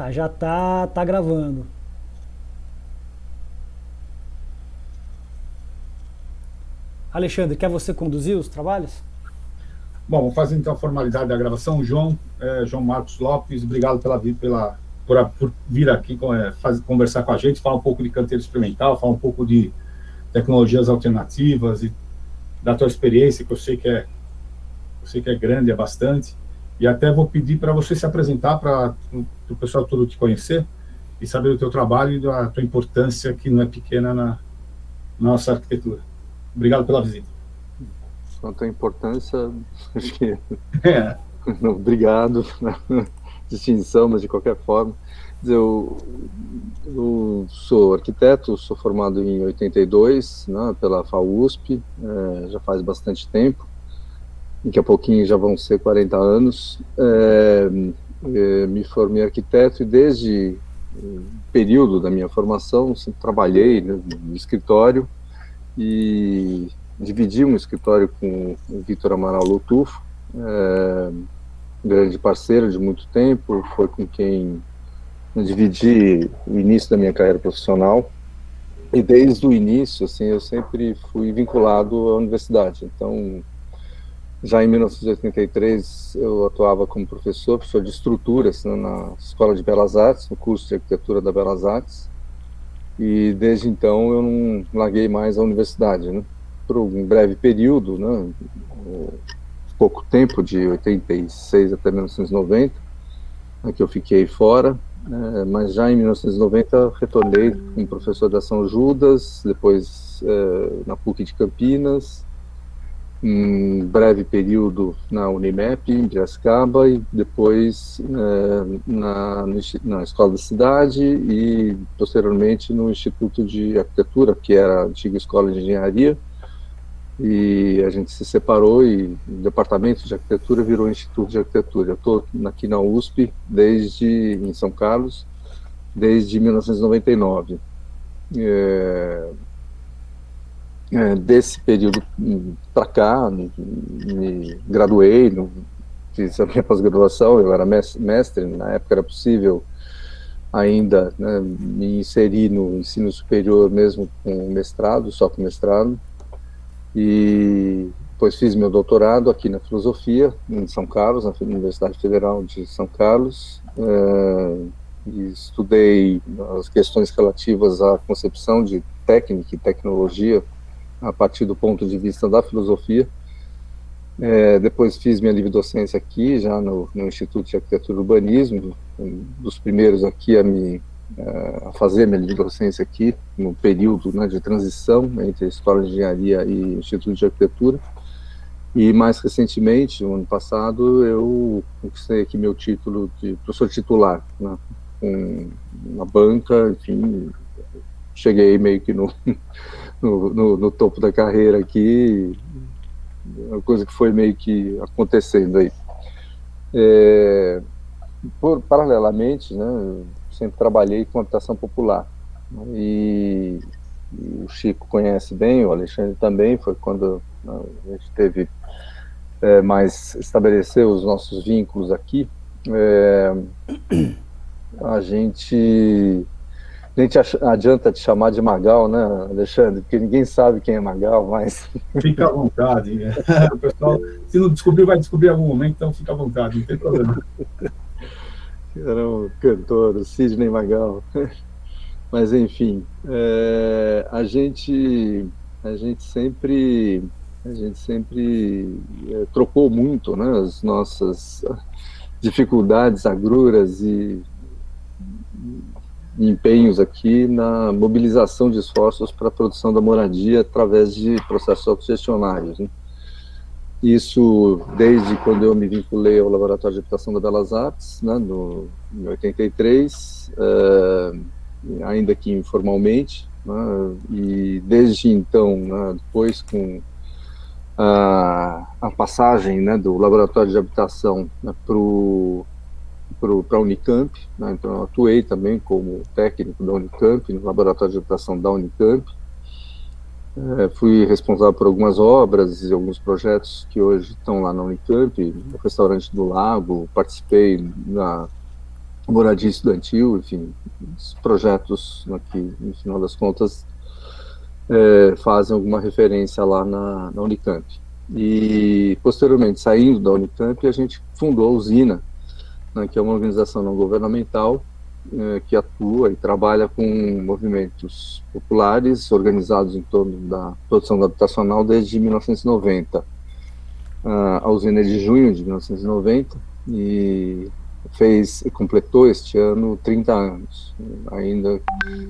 Tá, já tá gravando. Alexandre, quer você conduzir os trabalhos? Bom, vou fazer então a formalidade da gravação. João, João Marcos Lopes, obrigado por vir aqui conversar com a gente, falar um pouco de canteiro experimental, falar um pouco de tecnologias alternativas e da tua experiência, que eu sei que é grande, é bastante. E até vou pedir para você se apresentar para o pessoal todo te conhecer e saber do teu trabalho e da tua importância, que não é pequena na nossa arquitetura. Obrigado pela visita. Quanto à importância, acho que É, obrigado na distinção, mas de qualquer forma. Eu sou arquiteto, sou formado em 82, né, pela FAUSP, já faz bastante tempo, daqui a pouquinho já vão ser 40 anos. Me formei arquiteto e desde o período da minha formação sempre trabalhei no escritório e dividi um escritório com o Vitor Amaral Lotufo, grande parceiro de muito tempo, foi com quem eu dividi o início da minha carreira profissional, e desde o início, assim, eu sempre fui vinculado à universidade. Então, já em 1983, eu atuava como professor de estruturas, né, na Escola de Belas Artes, no curso de Arquitetura da Belas Artes, e desde então eu não larguei mais a universidade, né? Por um breve período, né, pouco tempo, de 86 até 1990, que eu fiquei fora, mas já em 1990 retornei como professor da São Judas, depois na PUC de Campinas, um breve período na Unimep, em Piracicaba, e depois na Escola da Cidade e, posteriormente, no Instituto de Arquitetura, que era a antiga Escola de Engenharia, e a gente se separou e o Departamento de Arquitetura virou Instituto de Arquitetura. Eu estou aqui na USP, em São Carlos, desde 1999. Desse período para cá, me graduei, fiz a minha pós-graduação, eu era mestre, na época era possível ainda, né, me inserir no ensino superior mesmo com mestrado, só com mestrado, e depois fiz meu doutorado aqui na filosofia, em São Carlos, na Universidade Federal de São Carlos, e estudei as questões relativas à concepção de técnica e tecnologia a partir do ponto de vista da filosofia. Depois fiz minha livre docência aqui, já no Instituto de Arquitetura e Urbanismo, um dos primeiros aqui a fazer minha livre docência aqui, no período, né, de transição entre a Escola de Engenharia e o Instituto de Arquitetura. E mais recentemente, no ano passado, eu conquistei aqui meu título de professor titular, né, com uma banca, enfim, cheguei meio que no topo da carreira aqui, uma coisa que foi meio que acontecendo aí. Paralelamente, né, eu sempre trabalhei com habitação popular, né, e o Chico conhece bem, o Alexandre também, foi quando a gente teve estabeleceu os nossos vínculos aqui. A gente nem adianta te chamar de Magal, né, Alexandre? Porque ninguém sabe quem é Magal, mas... fica à vontade. O pessoal, se não descobrir, vai descobrir em algum momento, então fica à vontade, não tem problema. Era um cantor, o Sidney Magal. Mas, enfim, a gente sempre trocou muito, né, as nossas dificuldades, agruras e empenhos aqui na mobilização de esforços para a produção da moradia através de processos autogestionários, né? Isso desde quando eu me vinculei ao Laboratório de Habitação da Belas Artes, né, em 83, ainda que informalmente, né, e desde então, né, depois com a passagem, né, do Laboratório de Habitação, né, para a Unicamp, né, então eu atuei também como técnico da Unicamp, no Laboratório de Habitação da Unicamp. Fui responsável por algumas obras e alguns projetos que hoje estão lá na Unicamp, no Restaurante do Lago, participei moradia estudantil, enfim, os projetos, né, que, no final das contas, fazem alguma referência lá na Unicamp. E, posteriormente, saindo da Unicamp, a gente fundou a Usina, né, que é uma organização não governamental que atua e trabalha com movimentos populares organizados em torno da produção habitacional desde 1990. A usina é de junho de 1990 e completou este ano 30 anos, ainda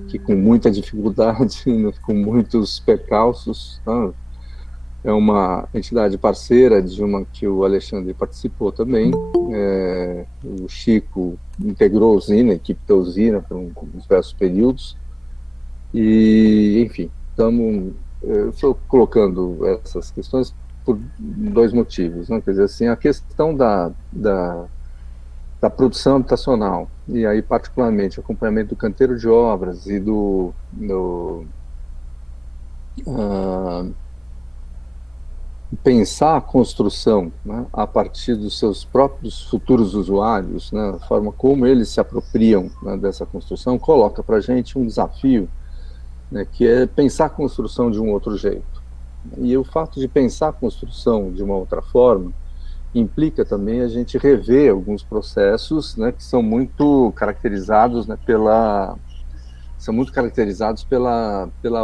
que com muita dificuldade, né, com muitos percalços. Tá? É uma entidade parceira de uma que o Alexandre participou também. O Chico integrou a usina, a equipe da usina, por diversos períodos. E, enfim, eu estou colocando essas questões por dois motivos. Né? Quer dizer, assim, a questão da produção habitacional, e aí particularmente o acompanhamento do canteiro de obras e pensar a construção, né, a partir dos seus próprios futuros usuários, né, a forma como eles se apropriam, né, dessa construção, coloca para a gente um desafio, né, que é pensar a construção de um outro jeito. E o fato de pensar a construção de uma outra forma implica também a gente rever alguns processos, né, que são muito caracterizados, né, pela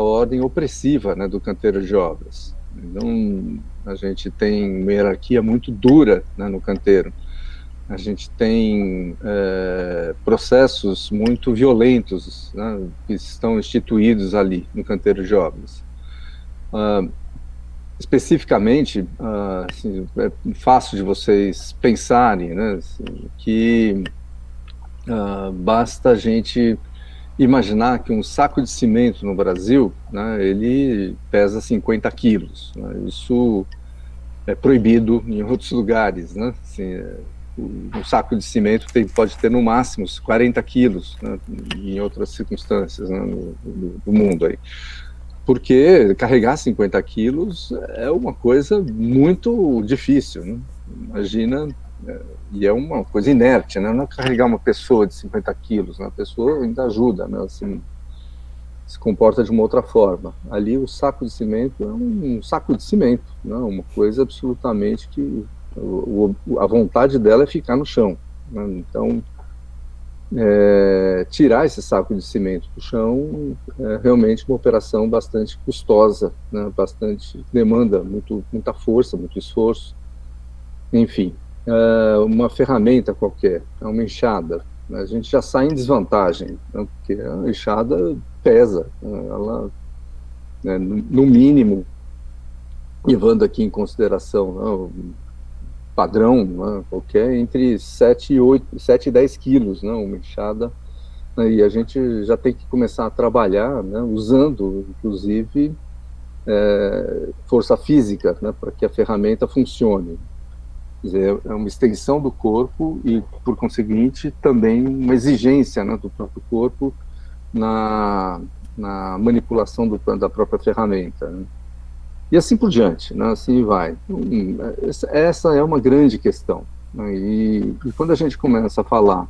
ordem opressiva, né, do canteiro de obras. Então, a gente tem uma hierarquia muito dura, né, no canteiro. A gente tem processos muito violentos, né, que estão instituídos ali no canteiro de obras. Especificamente, assim, é fácil de vocês pensarem, né, assim, que basta a gente imaginar que um saco de cimento no Brasil, né, ele pesa 50 quilos. Né, isso é proibido em outros lugares. Né, assim, um saco de cimento pode ter no máximo 40 quilos, né, em outras circunstâncias, né, do mundo aí. Porque carregar 50 quilos é uma coisa muito difícil, né? Imagina, e é uma coisa inerte, né? Não é carregar uma pessoa de 50 quilos, né? A pessoa ainda ajuda, né? Assim, se comporta de uma outra forma. Ali o saco de cimento é um saco de cimento, né? Uma coisa absolutamente que a vontade dela é ficar no chão, né? Então, tirar esse saco de cimento do chão é realmente uma operação bastante custosa, né? Demanda muita força, muito esforço. Enfim, uma ferramenta qualquer, uma enxada, né? A gente já sai em desvantagem, né? Porque a enxada pesa, né? Ela, né, no mínimo, levando aqui em consideração, né, padrão, né, qualquer, entre 7 e 10 quilos, né, uma enxada, né, e a gente já tem que começar a trabalhar, né, usando, inclusive, força física, né, para que a ferramenta funcione. Quer dizer, é uma extensão do corpo e, por conseguinte, também uma exigência, né, do próprio corpo na manipulação da própria ferramenta, né. E assim por diante, né? Assim vai. Essa é uma grande questão. Né? E quando a gente começa a falar,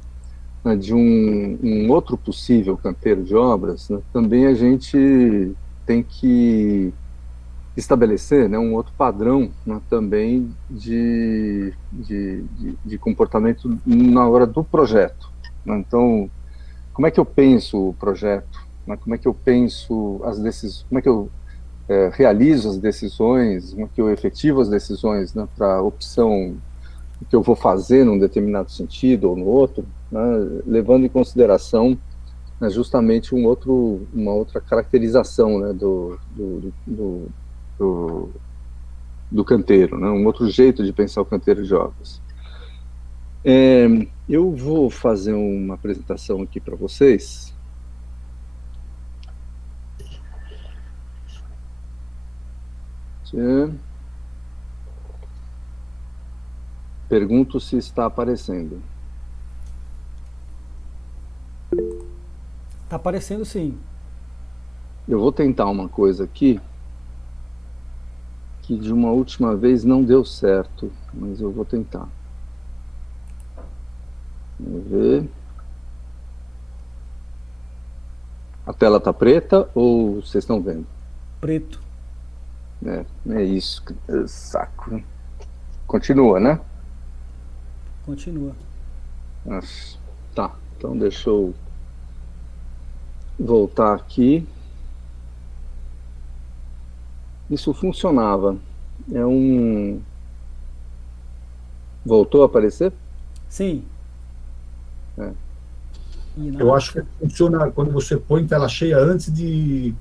né, de um outro possível canteiro de obras, né, também a gente tem que estabelecer, né, um outro padrão, né, também de comportamento na hora do projeto. Né? Então, como é que eu penso o projeto? Né? Como é que eu penso as decisões? Como é que eu realizo as decisões, que eu efetivo as decisões, né, para a opção que eu vou fazer num determinado sentido ou no outro, né, levando em consideração, né, justamente uma outra caracterização, né, do canteiro, né, um outro jeito de pensar o canteiro de obras. Eu vou fazer uma apresentação aqui para vocês. Pergunto se está aparecendo. Está aparecendo, sim. Eu vou tentar uma coisa aqui que de uma última vez não deu certo, mas eu vou tentar. Vamos ver. A tela tá preta ou vocês estão vendo? Preto. É isso. Saco. Continua, né? Continua. Nossa. Tá, então deixa eu voltar aqui. Isso funcionava. Voltou a aparecer? Sim. Eu acho que funciona quando você põe tela cheia antes de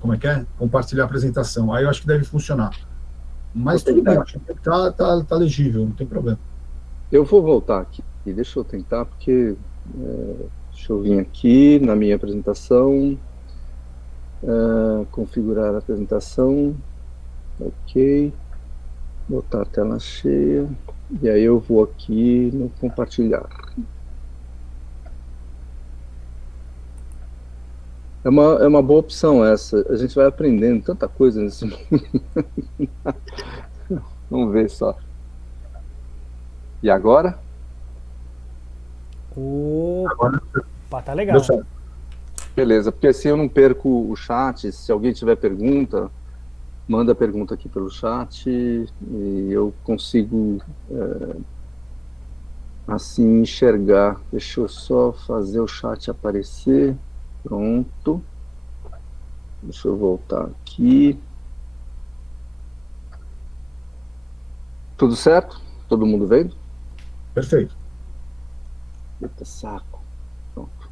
como é que é? Compartilhar a apresentação. Aí eu acho que deve funcionar. Mas tudo bem, acho que tá legível, não tem problema. Eu vou voltar aqui. Deixa eu tentar, porque... deixa eu vir aqui na minha apresentação. Configurar a apresentação. Ok. Botar a tela cheia. E aí eu vou aqui no compartilhar. É uma boa opção essa. A gente vai aprendendo tanta coisa nesse mundo. Vamos ver só. E agora? Opa, tá legal. Beleza, porque assim eu não perco o chat. Se alguém tiver pergunta, manda a pergunta aqui pelo chat e eu consigo assim enxergar. Deixa eu só fazer o chat aparecer. Pronto. Deixa eu voltar aqui. Tudo certo? Todo mundo vendo? Perfeito. Eita saco. Pronto.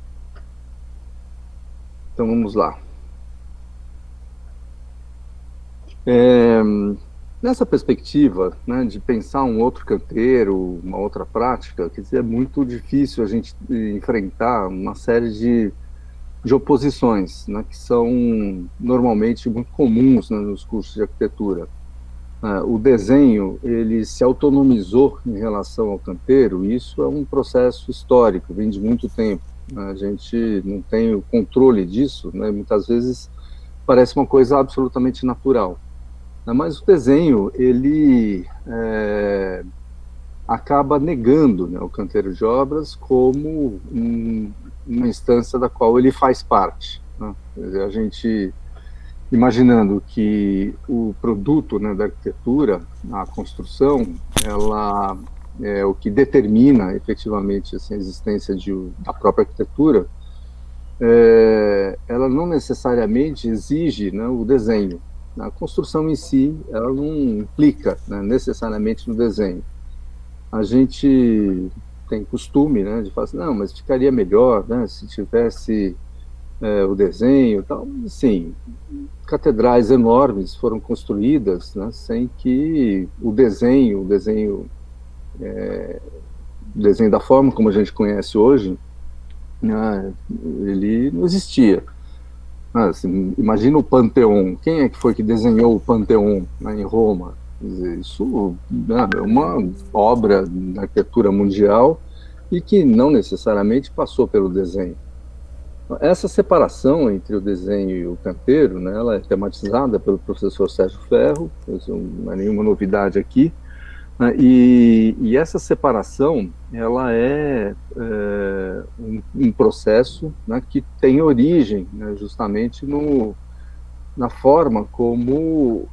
Então vamos lá. Nessa perspectiva, né, de pensar um outro canteiro, uma outra prática, quer dizer, é muito difícil a gente enfrentar uma série de oposições, né, que são normalmente muito comuns, né, nos cursos de arquitetura. O desenho, ele se autonomizou em relação ao canteiro, e isso é um processo histórico, vem de muito tempo. Né, a gente não tem o controle disso, né, muitas vezes parece uma coisa absolutamente natural. Né, mas o desenho, ele acaba negando, né, o canteiro de obras como uma instância da qual ele faz parte. Né? Quer dizer, a gente, imaginando que o produto, né, da arquitetura, a construção, ela é o que determina efetivamente assim, a existência da própria arquitetura, ela não necessariamente exige, né, o desenho. A construção em si, ela não implica, né, necessariamente no desenho. A gente tem costume, né, de falar assim, não, mas ficaria melhor, né, se tivesse o desenho e tal. Sim, catedrais enormes foram construídas, né, sem que o desenho da forma como a gente conhece hoje, né, ele não existia. Assim, imagina o Panteão. Quem é que foi que desenhou o Panteão, né, em Roma? Quer dizer, isso, né, é uma obra da arquitetura mundial e que não necessariamente passou pelo desenho. Essa separação entre o desenho e o canteiro, né, ela é tematizada pelo professor Sérgio Ferro, não é nenhuma novidade aqui, né, e essa separação, ela é um processo, né, que tem origem, né, justamente na forma como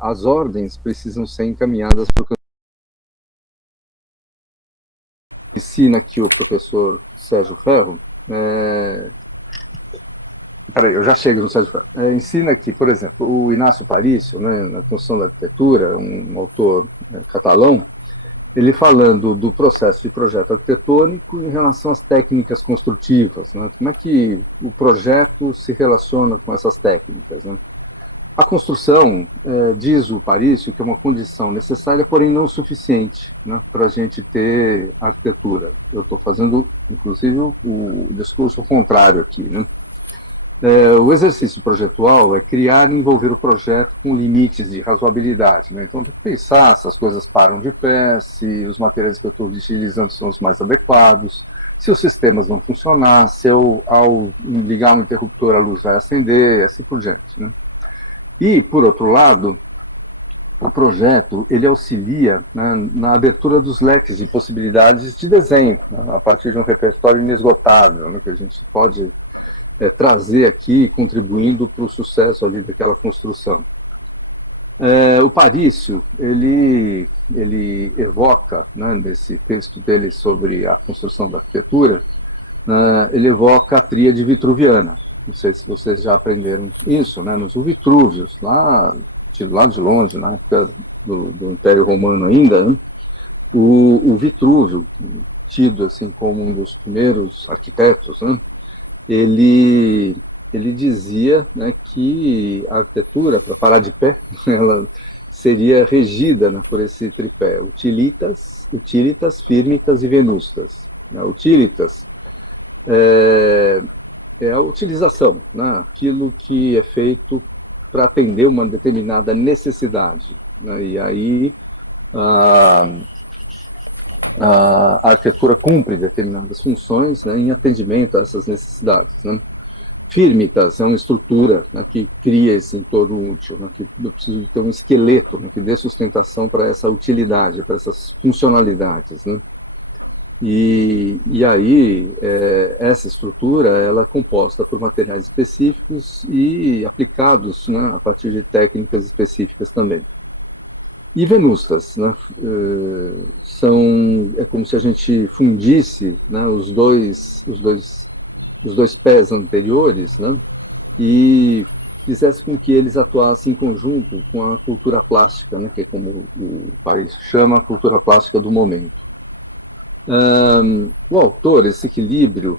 as ordens precisam ser encaminhadas para o canteiro. Ensina aqui o professor Sérgio Ferro. Peraí, eu já chego no Sérgio Ferro. Ensina aqui, por exemplo, o Inácio Parício, né, na construção da arquitetura, um autor catalão, ele falando do processo de projeto arquitetônico em relação às técnicas construtivas, né? Como é que o projeto se relaciona com essas técnicas, né? A construção, diz o Parício, que é uma condição necessária, porém não suficiente, né, para a gente ter arquitetura. Eu estou fazendo, inclusive, o discurso contrário aqui, né? O exercício projetual é criar e envolver o projeto com limites de razoabilidade, né? Então, pensar se as coisas param de pé, se os materiais que eu estou utilizando são os mais adequados, se os sistemas vão funcionar, se eu, ao ligar um interruptor, a luz vai acender, e assim por diante, né? E, por outro lado, o projeto ele auxilia, né, na abertura dos leques de possibilidades de desenho, né, a partir de um repertório inesgotável, né, que a gente pode trazer aqui, contribuindo para o sucesso ali daquela construção. O Parício, ele evoca, né, nesse texto dele sobre a construção da arquitetura, ele evoca a tríade vitruviana. Não sei se vocês já aprenderam isso, né, mas o Vitrúvio, lá de longe, na época do Império Romano ainda, né, o Vitrúvio, tido assim como um dos primeiros arquitetos, né, ele dizia, né, que a arquitetura, para parar de pé, ela seria regida, né, por esse tripé: utilitas, firmitas e venustas. Utilitas é a utilização, né, aquilo que é feito para atender uma determinada necessidade, né, e aí a arquitetura cumpre determinadas funções, né, em atendimento a essas necessidades, né. Fírmitas é uma estrutura, né, que cria esse entorno útil, né, que eu preciso ter um esqueleto, né, que dê sustentação para essa utilidade, para essas funcionalidades, né. E aí essa estrutura ela é composta por materiais específicos e aplicados, né, a partir de técnicas específicas também. E venustas, né, é como se a gente fundisse, né, os dois pés anteriores, né, e fizesse com que eles atuassem em conjunto com a cultura plástica, né, que é como o Paris chama a cultura plástica do momento. O autor, esse equilíbrio,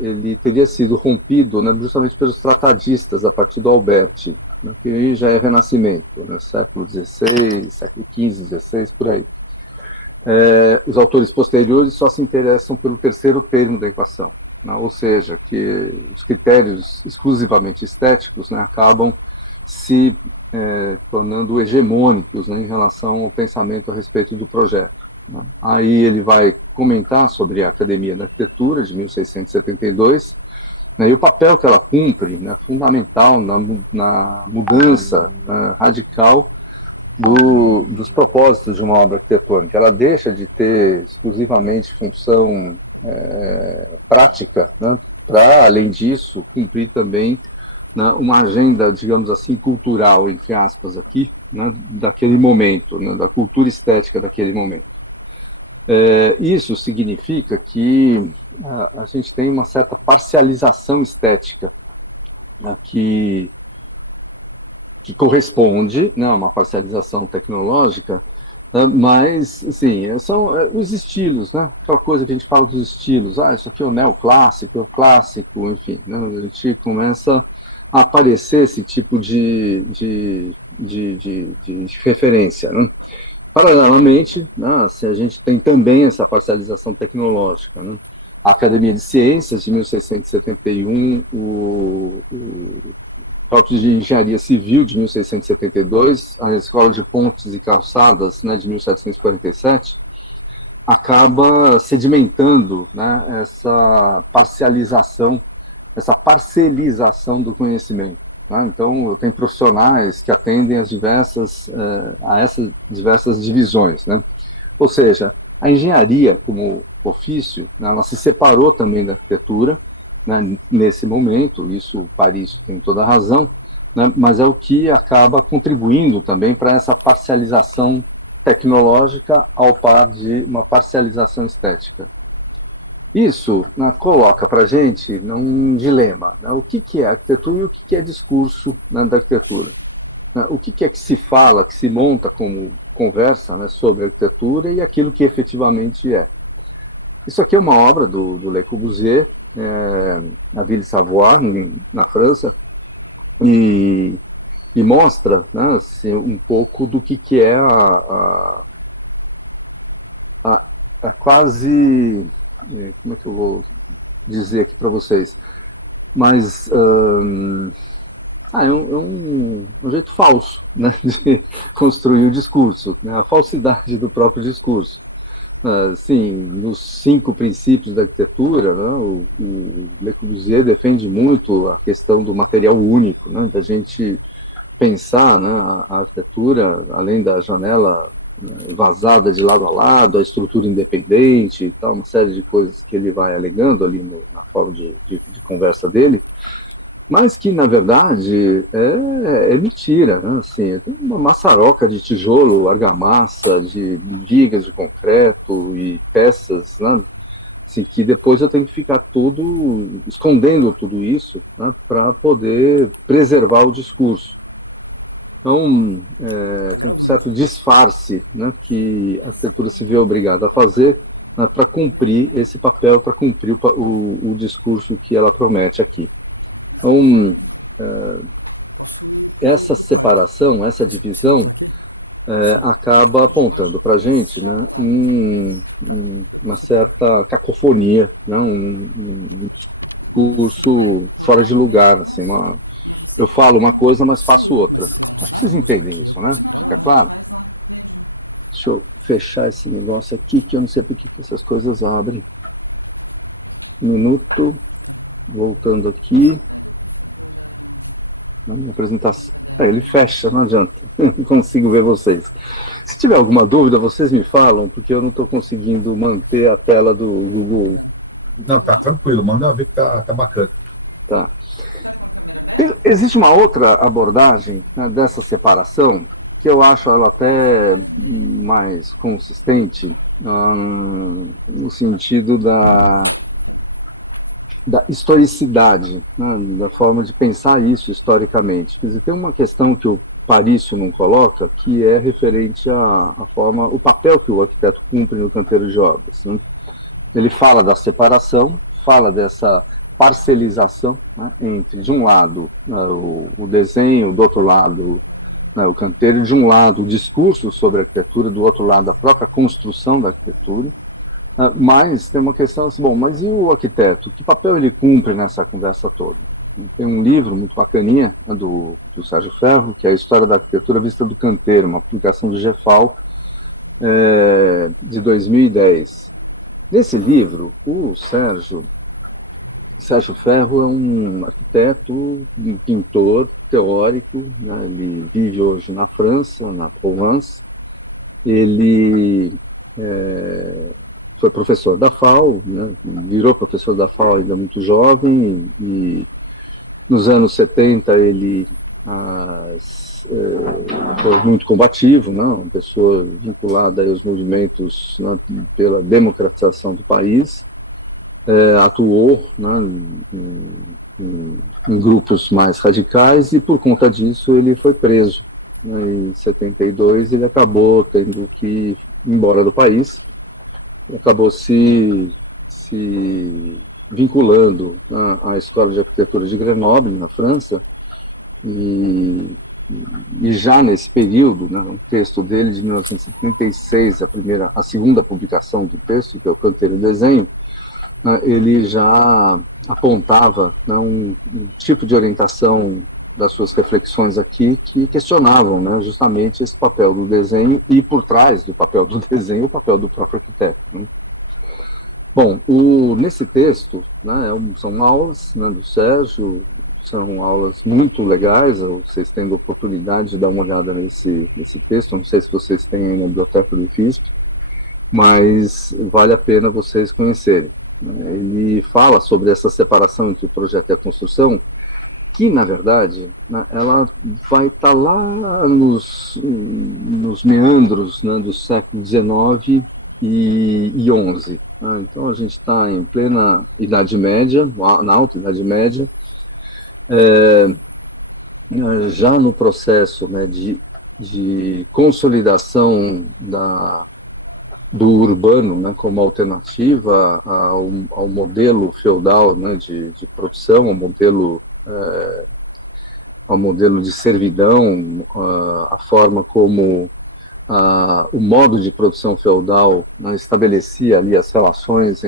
ele teria sido rompido, né, justamente pelos tratadistas a partir do Alberti, né, que já é Renascimento, né, século XVI, século XV, XVI, por aí. Os autores posteriores só se interessam pelo terceiro termo da equação, né, ou seja, que os critérios exclusivamente estéticos, né, acabam se tornando hegemônicos, né, em relação ao pensamento a respeito do projeto. Aí ele vai comentar sobre a Academia da Arquitetura de 1672, né, e o papel que ela cumpre, né, fundamental na mudança radical dos propósitos de uma obra arquitetônica. Ela deixa de ter exclusivamente função prática, né, para, além disso, cumprir também, né, uma agenda, digamos assim, cultural, entre aspas, aqui, né, daquele momento, né, da cultura estética daquele momento. Isso significa que a gente tem uma certa parcialização estética, né, que corresponde, né, a uma parcialização tecnológica, né, mas, assim, são os estilos, né, aquela coisa que a gente fala dos estilos, isso aqui é o neoclássico, é o clássico, enfim, né, a gente começa a aparecer esse tipo de referência, né. Paralelamente, a gente tem também essa parcialização tecnológica, né? A Academia de Ciências, de 1671, o Corpo de Engenharia Civil, de 1672, a Escola de Pontes e Calçadas, né, de 1747, acaba sedimentando, né, essa parcialização, essa parcelização do conhecimento. Então, tem profissionais que atendem a essas diversas divisões, né? Ou seja, a engenharia como ofício, né, ela se separou também da arquitetura, né, nesse momento. Isso Paris tem toda a razão, né, mas é o que acaba contribuindo também para essa parcialização tecnológica ao par de uma parcialização estética. Isso, né, coloca para a gente, né, um dilema, né, o que é arquitetura e o que é discurso, né, da arquitetura. Né, o que é que se fala, que se monta como conversa, né, sobre arquitetura e aquilo que efetivamente é. Isso aqui é uma obra do Le Corbusier, na Ville Savoie, na França, e mostra, né, assim, um pouco do que é a quase... Como é que eu vou dizer aqui para vocês? Mas é um jeito falso, né, de construir o discurso, né, a falsidade do próprio discurso. Sim, nos 5 princípios da arquitetura, né, o Le Corbusier defende muito a questão do material único, né, da gente pensar, né, a arquitetura, além da janela vazada de lado a lado, a estrutura independente e tal, uma série de coisas que ele vai alegando ali na forma de conversa dele, mas que na verdade é mentira, né? Assim, é uma maçaroca de tijolo, argamassa, de vigas de concreto e peças, né? Assim, que depois eu tenho que ficar tudo escondendo tudo isso, né, para poder preservar o discurso. Então, um certo disfarce, né, que a arquitetura se vê obrigada a fazer, né, para cumprir esse papel, para cumprir o discurso que ela promete aqui. Então, essa separação, essa divisão, acaba apontando para a gente, né, uma certa cacofonia, né, um discurso fora de lugar, assim, eu falo uma coisa, mas faço outra. Vocês entendem isso, né? É claro. Deixa eu fechar esse negócio aqui, que eu não sei porque essas coisas abrem. Um minuto. Voltando aqui. Apresentação. Ele fecha, não adianta. Não consigo ver vocês. Se tiver alguma dúvida, vocês me falam, porque eu não estou conseguindo manter a tela do Google. Não, tá tranquilo, manda ver que tá bacana. Tá. Existe uma outra abordagem, né, dessa separação, que eu acho ela até mais consistente, no sentido da historicidade, né, da forma de pensar isso historicamente. Quer dizer, tem uma questão que o Parício não coloca, que é referente à forma, o papel que o arquiteto cumpre no canteiro de obras, né? Ele fala da separação, fala dessa parcelização, né, entre, de um lado, né, o desenho, do outro lado, né, o canteiro, de um lado o discurso sobre a arquitetura, do outro lado a própria construção da arquitetura, né, mas tem uma questão assim, bom, mas e o arquiteto? Que papel ele cumpre nessa conversa toda? Tem um livro muito bacaninha, né, do Sérgio Ferro, que é a História da Arquitetura Vista do Canteiro, uma publicação do GEFAL, de 2010. Nesse livro, o Sérgio Ferro é um arquiteto, um pintor teórico, né? Ele vive hoje na França, na Provence. Ele foi professor da FAO, né? Virou professor da FAO ainda muito jovem, e nos anos 70 ele foi muito combativo, né? Uma pessoa vinculada aos movimentos, né, pela democratização do país. Atuou, né, em grupos mais radicais, e por conta disso ele foi preso. Em 72 ele acabou tendo que ir embora do país, acabou se vinculando, né, à Escola de Arquitetura de Grenoble, na França, e já nesse período, né, um texto dele de 1936, a segunda publicação do texto, que é o Canteiro e Desenho, né, ele já apontava, né, um tipo de orientação das suas reflexões aqui que questionavam, né, justamente esse papel do desenho, e por trás do papel do desenho o papel do próprio arquiteto, né. Bom, nesse texto, né, são aulas, né, do Sérgio, são aulas muito legais, vocês têm a oportunidade de dar uma olhada nesse texto, não sei se vocês têm a biblioteca do IFISP, mas vale a pena vocês conhecerem. Ele fala sobre essa separação entre o projeto e a construção, que na verdade, né, ela vai estar lá nos meandros, né, do século XIX e XI. Né? Então a gente está em plena Idade Média, na Alta Idade Média, já no processo, né, de consolidação do urbano, né, como alternativa ao modelo feudal, né, de produção, ao modelo de servidão, a forma como o modo de produção feudal, né, estabelecia ali as relações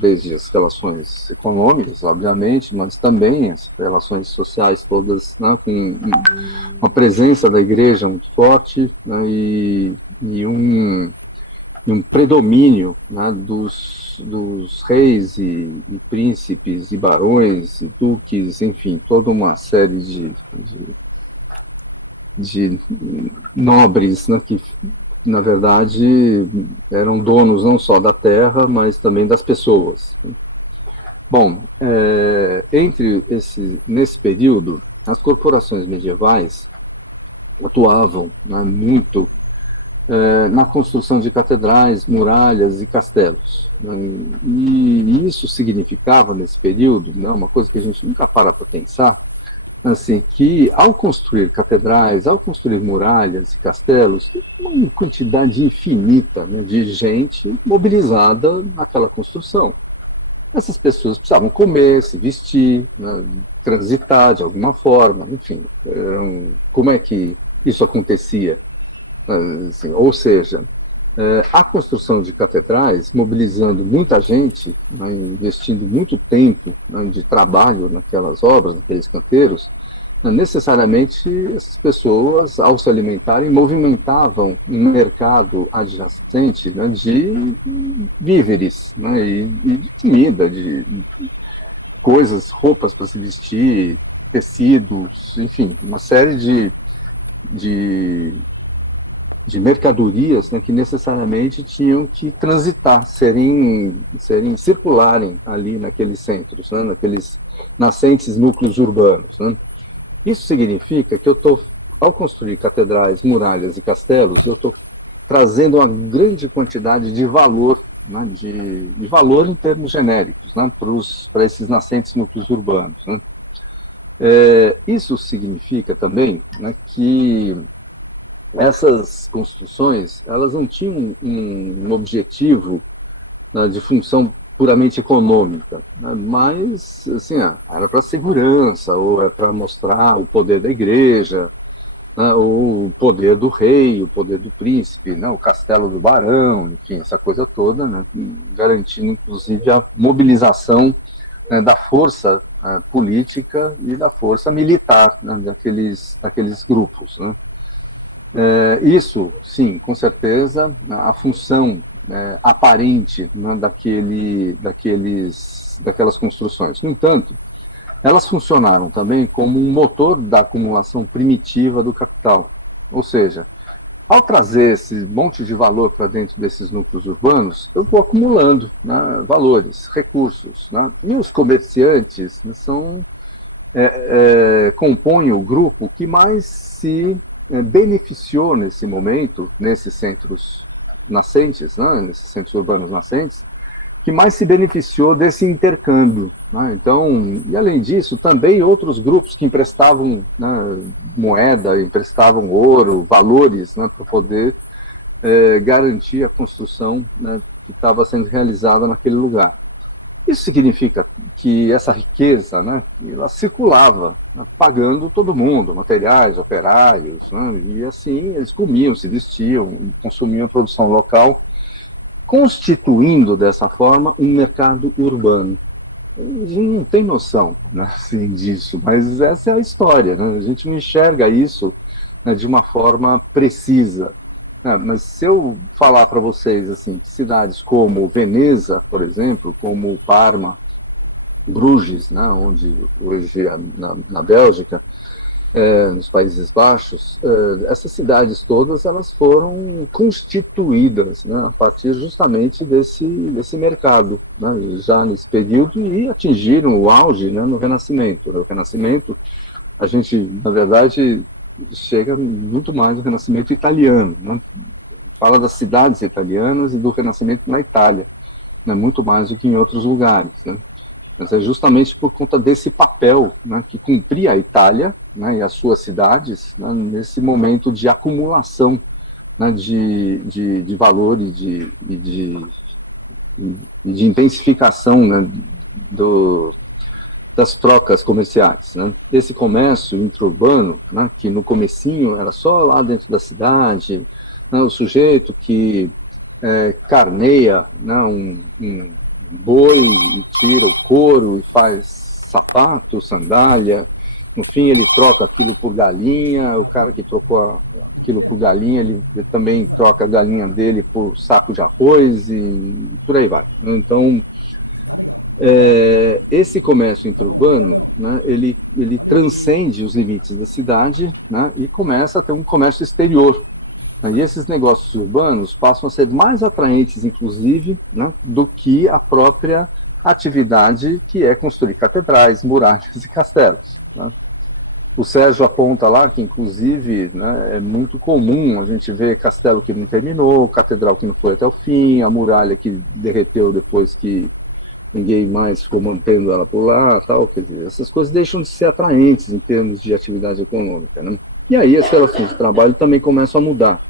desde as relações econômicas, obviamente, mas também as relações sociais todas, né, com uma presença da igreja muito forte, né, e um predomínio, né, dos reis e príncipes e barões e duques, enfim, toda uma série de nobres, né, que na verdade eram donos não só da terra, mas também das pessoas. Bom, nesse período, as corporações medievais atuavam, né, muito na construção de catedrais, muralhas e castelos. E isso significava, nesse período, né, uma coisa que a gente nunca para pensar, assim, que ao construir catedrais, ao construir muralhas e castelos, uma quantidade infinita, né, de gente mobilizada naquela construção. Essas pessoas precisavam comer, se vestir, né, transitar de alguma forma, enfim. Como é que isso acontecia? Assim, ou seja, a construção de catedrais, mobilizando muita gente, né, investindo muito tempo, né, de trabalho naquelas obras, naqueles canteiros, né, necessariamente essas pessoas, ao se alimentarem, movimentavam um mercado adjacente, né, de víveres, né, e de comida, de coisas, roupas para se vestir, tecidos, enfim, uma série de mercadorias, né, que necessariamente tinham que transitar, circularem ali naqueles centros, né, naqueles nascentes núcleos urbanos. Né. Isso significa que ao construir catedrais, muralhas e castelos, eu estou trazendo uma grande quantidade de valor, né, de valor em termos genéricos, né, para esses nascentes núcleos urbanos. Né. Isso significa também, né, que essas construções, elas não tinham um objetivo, né, de função puramente econômica, né, mas assim, era para segurança, ou é para mostrar o poder da igreja, né, o poder do rei, o poder do príncipe, né, o castelo do barão, enfim, essa coisa toda, né, garantindo inclusive a mobilização, né, da força política e da força militar, né, daqueles grupos. Né. Isso, sim, com certeza, a função aparente, né, daquelas construções. No entanto, elas funcionaram também como um motor da acumulação primitiva do capital. Ou seja, ao trazer esse monte de valor para dentro desses núcleos urbanos, eu vou acumulando, né, valores, recursos. Né, e os comerciantes, né, compõem o grupo que mais se beneficiou nesse momento, nesses centros nascentes, né, nesses centros urbanos nascentes, que mais se beneficiou desse intercâmbio. Né. Então, e além disso, também outros grupos que emprestavam, né, moeda, emprestavam ouro, valores, né, para poder garantir a construção, né, que estava sendo realizada naquele lugar. Isso significa que essa riqueza, né, ela circulava, né, pagando todo mundo, materiais, operários, né, e assim eles comiam, se vestiam, consumiam a produção local, constituindo dessa forma um mercado urbano. A gente não tem noção, né, assim, disso, mas essa é a história, né, a gente não enxerga isso, né, de uma forma precisa. Mas se eu falar para vocês assim, cidades como Veneza, por exemplo, como Parma, Bruges, né, onde hoje é na Bélgica, nos Países Baixos, essas cidades todas elas foram constituídas, né, a partir justamente desse mercado, né, já nesse período, e atingiram o auge, né, no Renascimento. O Renascimento, a gente, na verdade, chega muito mais do Renascimento italiano, né, fala das cidades italianas e do Renascimento na Itália, né, muito mais do que em outros lugares. Né. Mas é justamente por conta desse papel, né, que cumpria a Itália, né, e as suas cidades, né, nesse momento de acumulação, né, de valor e de intensificação, né, das trocas comerciais. Né. Esse comércio intra-urbano, né, que no comecinho era só lá dentro da cidade, né, o sujeito que carneia, né, um boi, e tira o couro e faz sapato, sandália, no fim ele troca aquilo por galinha, o cara que trocou aquilo por galinha, ele também troca a galinha dele por saco de arroz e por aí vai. Então, Tá legal. Esse comércio interurbano, obrigadão. né, ele Valeu, transcende os limites da cidade, né, e começa a ter um comércio exterior. Né, e esses negócios urbanos passam a ser mais atraentes, inclusive, né, do que a própria atividade que é construir catedrais, muralhas e castelos. Né. O Sérgio aponta lá que, inclusive, né, é muito comum a gente ver castelo que não terminou, catedral que não foi até o fim, a muralha que derreteu depois que ninguém mais ficou mantendo ela por lá, tal. Quer dizer, essas coisas deixam de ser atraentes em termos de atividade econômica. Né? E aí as relações de trabalho também começam a mudar,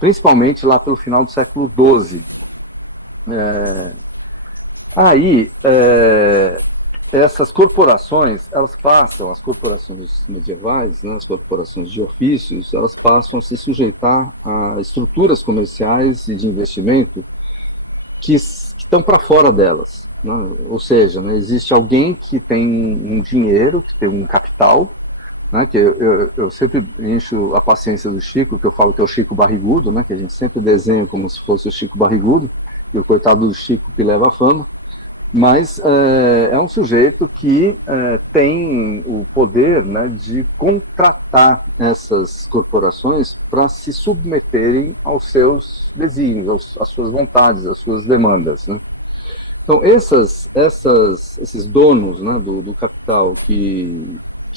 principalmente lá pelo final do século XII. Essas corporações, elas passam, as corporações medievais, né, as corporações de ofícios, elas passam a se sujeitar a estruturas comerciais e de investimento que estão para fora delas. Né? Ou seja, né, existe alguém que tem um dinheiro, que tem um capital, né, que eu sempre encho a paciência do Chico, que eu falo que é o Chico barrigudo, né, que a gente sempre desenha como se fosse o Chico barrigudo, e o coitado do Chico que leva a fama. Mas é um sujeito que tem o poder, né, de contratar essas corporações para se submeterem aos seus desígnios, às suas vontades, às suas demandas. Né? Então, esses donos, né, do capital, que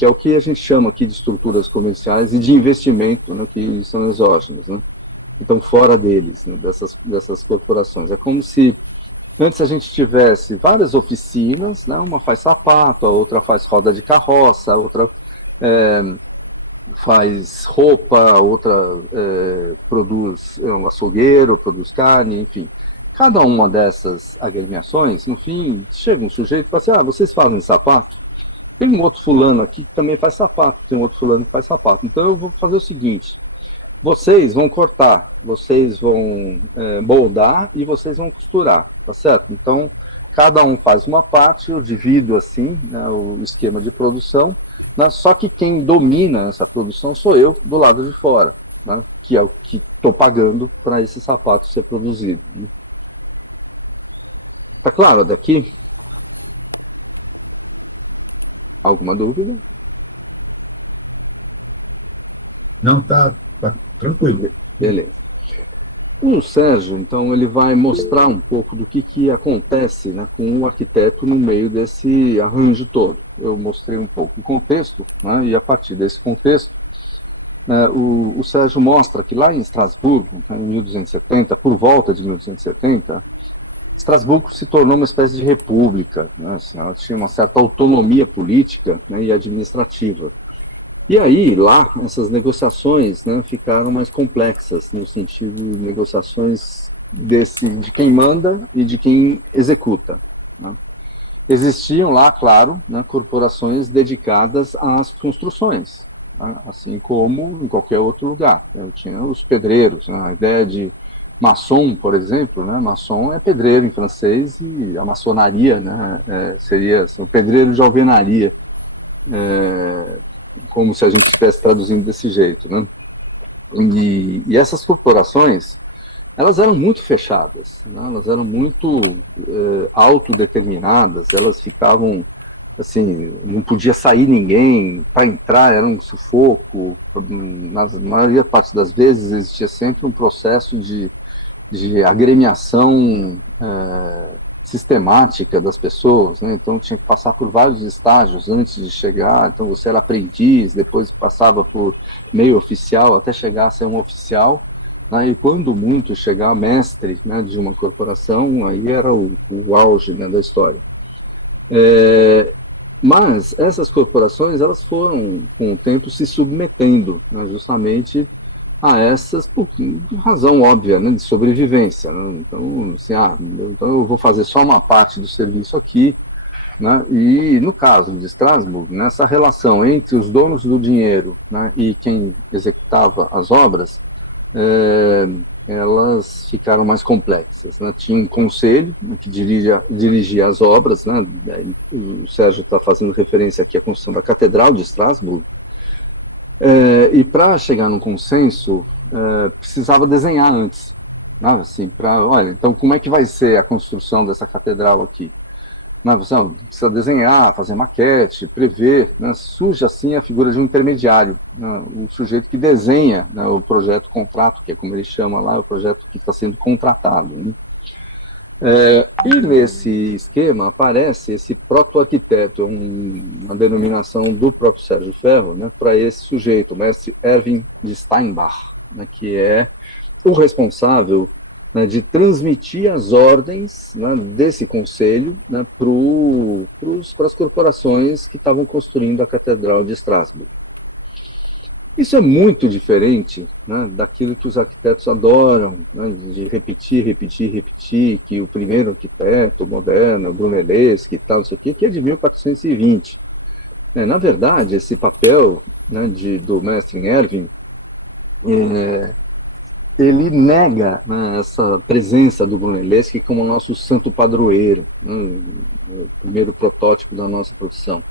é o que a gente chama aqui de estruturas comerciais e de investimento, né, que são exógenas, né, que estão fora deles, né, dessas corporações. É como se antes a gente tivesse várias oficinas, né? Uma faz sapato, a outra faz roda de carroça, a outra faz roupa, a outra produz um açougueiro, produz carne, enfim. Cada uma dessas agremiações, no fim, chega um sujeito e fala assim, vocês fazem sapato? Tem um outro fulano aqui que também faz sapato, tem um outro fulano que faz sapato. Então eu vou fazer o seguinte, vocês vão cortar, vocês vão moldar e vocês vão costurar, tá certo? Então, cada um faz uma parte, eu divido assim, né, o esquema de produção, né, só que quem domina essa produção sou eu, do lado de fora, né, que é o que estou pagando para esse sapato ser produzido. Tá claro daqui? Alguma dúvida? Não, tá tranquilo. Beleza. O Sérgio, então, ele vai mostrar um pouco do que acontece, né, com o arquiteto no meio desse arranjo todo. Eu mostrei um pouco o contexto, né, e a partir desse contexto, o Sérgio mostra que lá em Estrasburgo, né, em 1270, por volta de 1270, Estrasburgo se tornou uma espécie de república, né, assim, ela tinha uma certa autonomia política, né, e administrativa. E aí, lá, essas negociações, né, ficaram mais complexas, no sentido de negociações de quem manda e de quem executa. Né. Existiam lá, claro, né, corporações dedicadas às construções, tá, assim como em qualquer outro lugar. Eu tinha os pedreiros, né, a ideia de maçom, por exemplo, né, maçom é pedreiro em francês e a maçonaria, né, seria assim, o pedreiro de alvenaria. Como se a gente estivesse traduzindo desse jeito, né? E essas corporações, elas eram muito fechadas, né? Elas eram muito autodeterminadas, elas ficavam, assim, não podia sair ninguém, para entrar era um sufoco, na maioria parte das vezes existia sempre um processo de agremiação sistemática das pessoas, né? Então tinha que passar por vários estágios antes de chegar. Então você era aprendiz, depois passava por meio oficial até chegar a ser um oficial, né? E quando muito chegar a mestre, né, de uma corporação, aí era o auge, né, da história. Mas essas corporações, elas foram com o tempo se submetendo, né, justamente a essas, por razão óbvia, né, de sobrevivência. Né? Então, assim, então eu vou fazer só uma parte do serviço aqui, né? E no caso de Estrasburgo, nessa relação entre os donos do dinheiro, né, e quem executava as obras, elas ficaram mais complexas. Né? Tinha um conselho, né, que dirigia as obras, né? O Sérgio está fazendo referência aqui à construção da Catedral de Estrasburgo. E para chegar num consenso, precisava desenhar antes, né? Assim, olha, então como é que vai ser a construção dessa catedral aqui? né, você precisa desenhar, fazer maquete, prever, né, surge assim a figura de um intermediário, né, um sujeito que desenha, né, o projeto contrato, que é como ele chama lá, o projeto que está sendo contratado, né. E nesse esquema aparece esse proto-arquiteto, uma denominação do próprio Sérgio Ferro, né, para esse sujeito, o mestre Erwin de Steinbach, né, que é o responsável, né, de transmitir as ordens, né, desse conselho, né, para as corporações que estavam construindo a Catedral de Estrasburgo. Isso é muito diferente, né, daquilo que os arquitetos adoram, né, de repetir, que o primeiro arquiteto moderno, Brunelleschi e tal, não sei o quê, que é de 1420. Na verdade, esse papel, né, do mestre Erwin, ele nega, né, essa presença do Brunelleschi como o nosso santo padroeiro, né, o primeiro protótipo da nossa produção.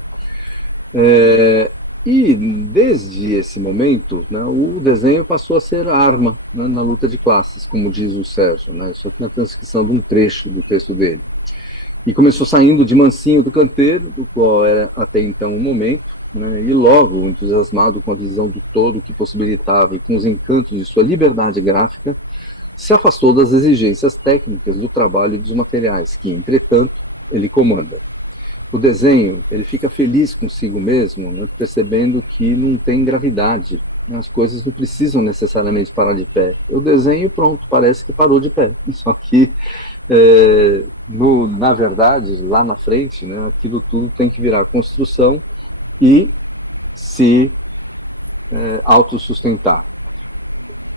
E desde esse momento, né, o desenho passou a ser arma, né, na luta de classes, como diz o Sérgio, né, isso aqui na transcrição de um trecho do texto dele. E começou saindo de mansinho do canteiro, do qual era até então o momento, né, e logo, entusiasmado com a visão do todo que possibilitava e com os encantos de sua liberdade gráfica, se afastou das exigências técnicas do trabalho e dos materiais, que, entretanto, ele comanda. O desenho, ele fica feliz consigo mesmo, né, percebendo que não tem gravidade, as coisas não precisam necessariamente parar de pé. Eu desenho e pronto, parece que parou de pé. Só que, na verdade, lá na frente, né, aquilo tudo tem que virar construção e se autossustentar.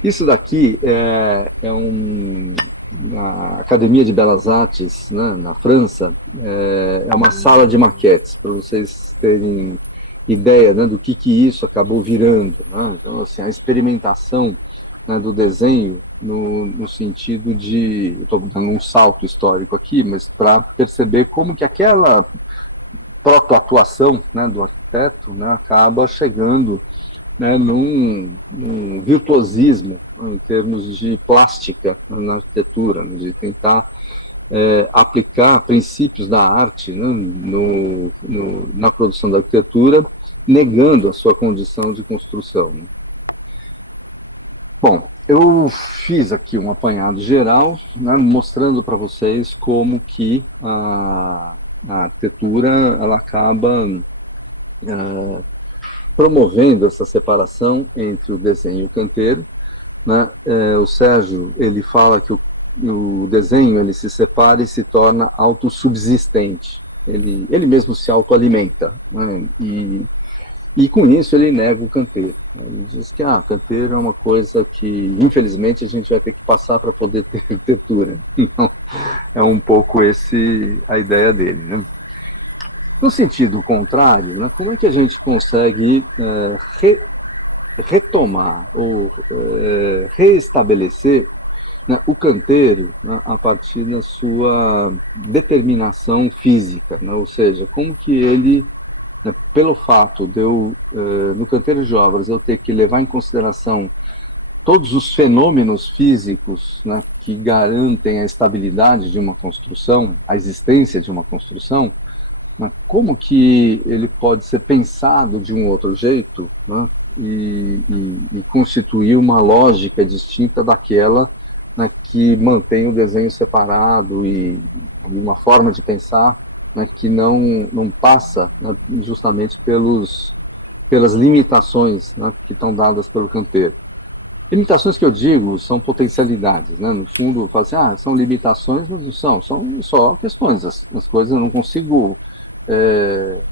Isso daqui a Academia de Belas Artes, né, na França, é uma sala de maquetes, para vocês terem ideia, né, do que isso acabou virando. Né? Então, assim, a experimentação, né, do desenho no sentido de, eu estou dando um salto histórico aqui, mas para perceber como que aquela proto-atuação, né, do arquiteto, né, acaba chegando, né, num virtuosismo, em termos de plástica, né, na arquitetura, né, de tentar aplicar princípios da arte, né, na produção da arquitetura, negando a sua condição de construção. Bom, eu fiz aqui um apanhado geral, né, mostrando para vocês como que a arquitetura ela acaba promovendo essa separação entre o desenho e o canteiro, né. O Sérgio, ele fala que o desenho ele se separa e se torna autossubsistente, ele mesmo se autoalimenta, né, e com isso ele nega o canteiro. Ele diz que o canteiro é uma coisa que infelizmente a gente vai ter que passar para poder ter arquitetura. Então, é um pouco a ideia dele, né? No sentido contrário, né, como é que a gente consegue retomar ou reestabelecer, né, o canteiro, né, a partir da sua determinação física, né, ou seja, como que ele, né, pelo fato de eu, no canteiro de obras, eu ter que levar em consideração todos os fenômenos físicos, né, que garantem a estabilidade de uma construção, a existência de uma construção, né, como que ele pode ser pensado de um outro jeito, né, e constituir uma lógica distinta daquela, né, que mantém o desenho separado e uma forma de pensar, né, que não passa, né, justamente pelas limitações, né, que estão dadas pelo canteiro. Limitações que eu digo são potencialidades, né, no fundo, assim, são limitações, mas são só questões, as coisas eu não consigo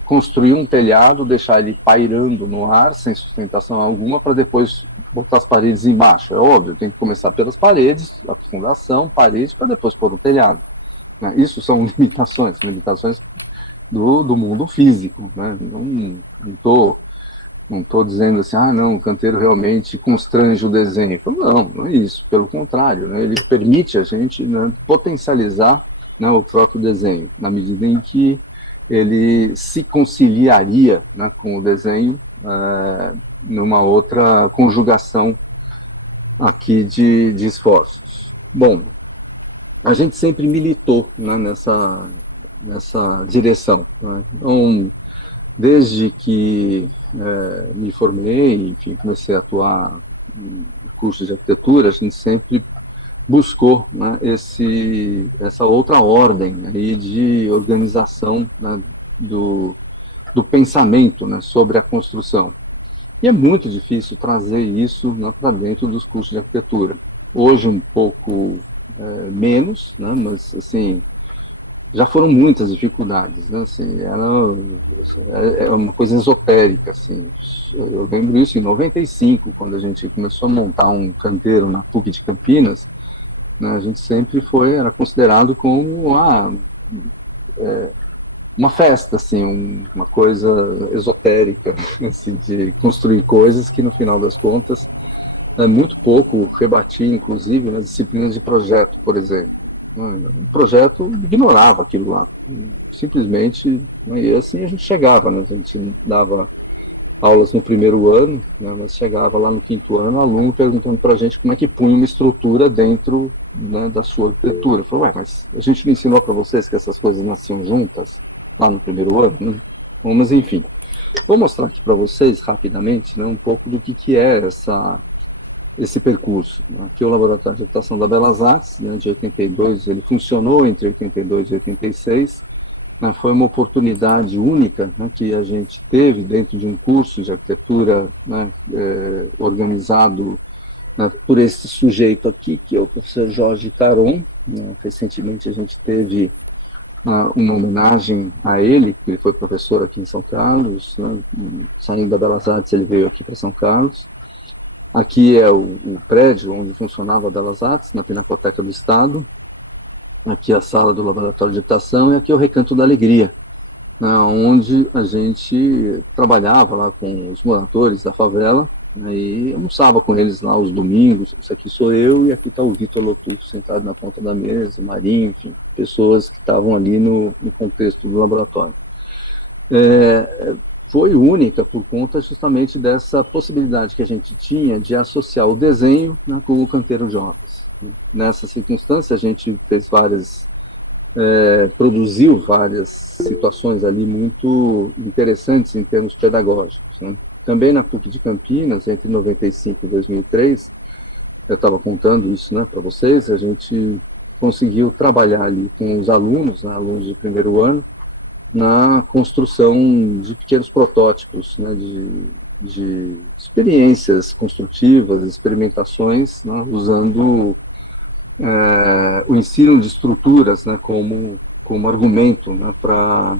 construir um telhado, deixar ele pairando no ar sem sustentação alguma para depois botar as paredes embaixo. É óbvio, tem que começar pelas paredes, a fundação, paredes, para depois pôr o telhado. Isso são limitações do mundo físico, né? Não estou dizendo assim, não, o canteiro realmente constrange o desenho. Não é isso, pelo contrário, né? Ele permite a gente, né, potencializar, né, o próprio desenho, na medida em que ele se conciliaria, né, com o desenho numa outra conjugação aqui de esforços. Bom, a gente sempre militou, né, nessa direção, né? Então, desde que me formei e comecei a atuar em cursos de arquitetura, a gente sempre buscou, né, essa outra ordem aí de organização, né, do pensamento, né, sobre a construção. E é muito difícil trazer isso, né, para dentro dos cursos de arquitetura. Hoje um pouco menos, né, mas assim, já foram muitas dificuldades, né, assim, era uma coisa esotérica, assim. Eu lembro isso em 95, quando a gente começou a montar um canteiro na PUC de Campinas, né, a gente sempre era considerado como uma festa, assim, uma coisa esotérica, assim, de construir coisas que, no final das contas, muito pouco rebatia, inclusive, nas disciplinas de projeto, por exemplo. O projeto ignorava aquilo lá, simplesmente, e assim a gente chegava, né? A gente dava aulas no primeiro ano, né, mas chegava lá no quinto ano, o aluno perguntando para a gente como é que punha uma estrutura dentro, né, da sua arquitetura. Falou, mas a gente não ensinou para vocês que essas coisas nasciam juntas lá no primeiro ano, né? Bom, mas enfim, vou mostrar aqui para vocês rapidamente, né, um pouco do que é esse percurso. Aqui é o Laboratório de Habitação da Belas Artes, né, de 82, ele funcionou entre 82 e 86, né, foi uma oportunidade única, né, que a gente teve dentro de um curso de arquitetura, né, organizado, né, por esse sujeito aqui, que é o professor Jorge Caron. Né, recentemente a gente teve uma homenagem a ele, que ele foi professor aqui em São Carlos, né, saindo da Belas Artes ele veio aqui para São Carlos. Aqui é o prédio onde funcionava a Belas Artes, na Pinacoteca do Estado. Aqui é a sala do Laboratório de Habitação e aqui é o Recanto da Alegria, né, onde a gente trabalhava lá com os moradores da favela, né, e almoçava com eles lá os domingos. Isso aqui sou eu e aqui está o Vitor Lotuto sentado na ponta da mesa, o Marinho, enfim, pessoas que estavam ali no contexto do laboratório. Foi única por conta justamente dessa possibilidade que a gente tinha de associar o desenho, né, com o canteiro jovens. Nessa circunstância a gente produziu várias situações ali muito interessantes em termos pedagógicos, né? Também na PUC de Campinas, entre 95 e 2003, eu estava contando isso, né, para vocês, a gente conseguiu trabalhar ali com os alunos, né, alunos de primeiro ano, na construção de pequenos protótipos, né, de experiências construtivas, experimentações, né, usando o ensino de estruturas, né, como argumento, né, para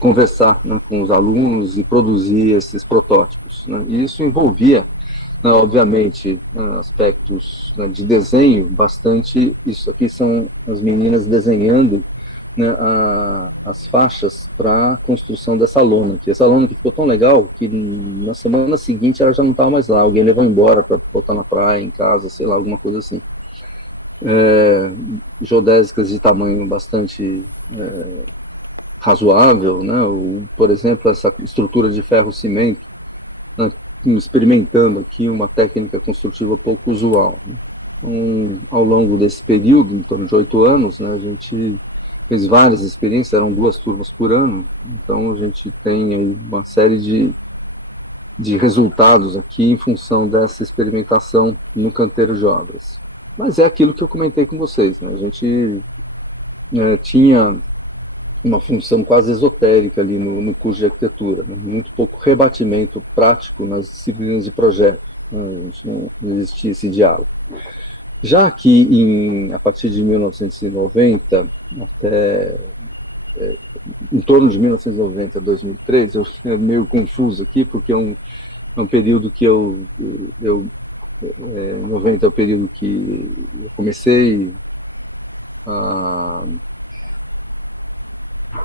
conversar, né, com os alunos e produzir esses protótipos, né. E isso envolvia, né, obviamente, aspectos, né, de desenho bastante. Isso aqui são as meninas desenhando, né, as faixas para a construção dessa lona. Essa lona que ficou tão legal que na semana seguinte ela já não estava mais lá, alguém levou embora para botar na praia, em casa, sei lá, alguma coisa assim. Geodésicas de tamanho bastante razoável, né? Por exemplo, essa estrutura de ferro-cimento, né, experimentando aqui uma técnica construtiva pouco usual. Então, ao longo desse período, em torno de 8 anos, né, a gente fez várias experiências, eram 2 turmas por ano, então a gente tem uma série de resultados aqui em função dessa experimentação no Canteiro Jovens. Mas é aquilo que eu comentei com vocês, né? A gente tinha uma função quase esotérica ali no curso de arquitetura, né? Muito pouco rebatimento prático nas disciplinas de projeto, né? Não existia esse diálogo. Já que a partir de 1990 até em torno de 1990 a 2003, eu fiquei meio confuso aqui, porque é um período que 90 é o período que eu comecei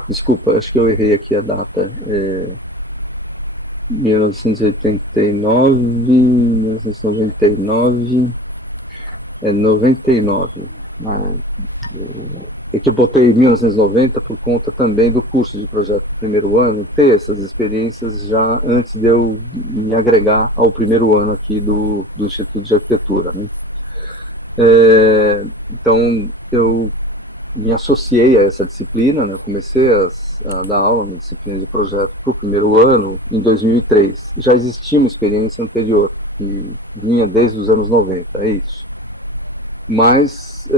desculpa, acho que eu errei aqui a data, 1989, 1999, 99. É que eu botei 1990 por conta também do curso de projeto do primeiro ano, ter essas experiências já antes de eu me agregar ao primeiro ano aqui do Instituto de Arquitetura, né? Então eu me associei a essa disciplina, né? Comecei a dar aula na disciplina de projeto para o primeiro ano em 2003. Já existia uma experiência anterior, que vinha desde os anos 90, é isso. Mas,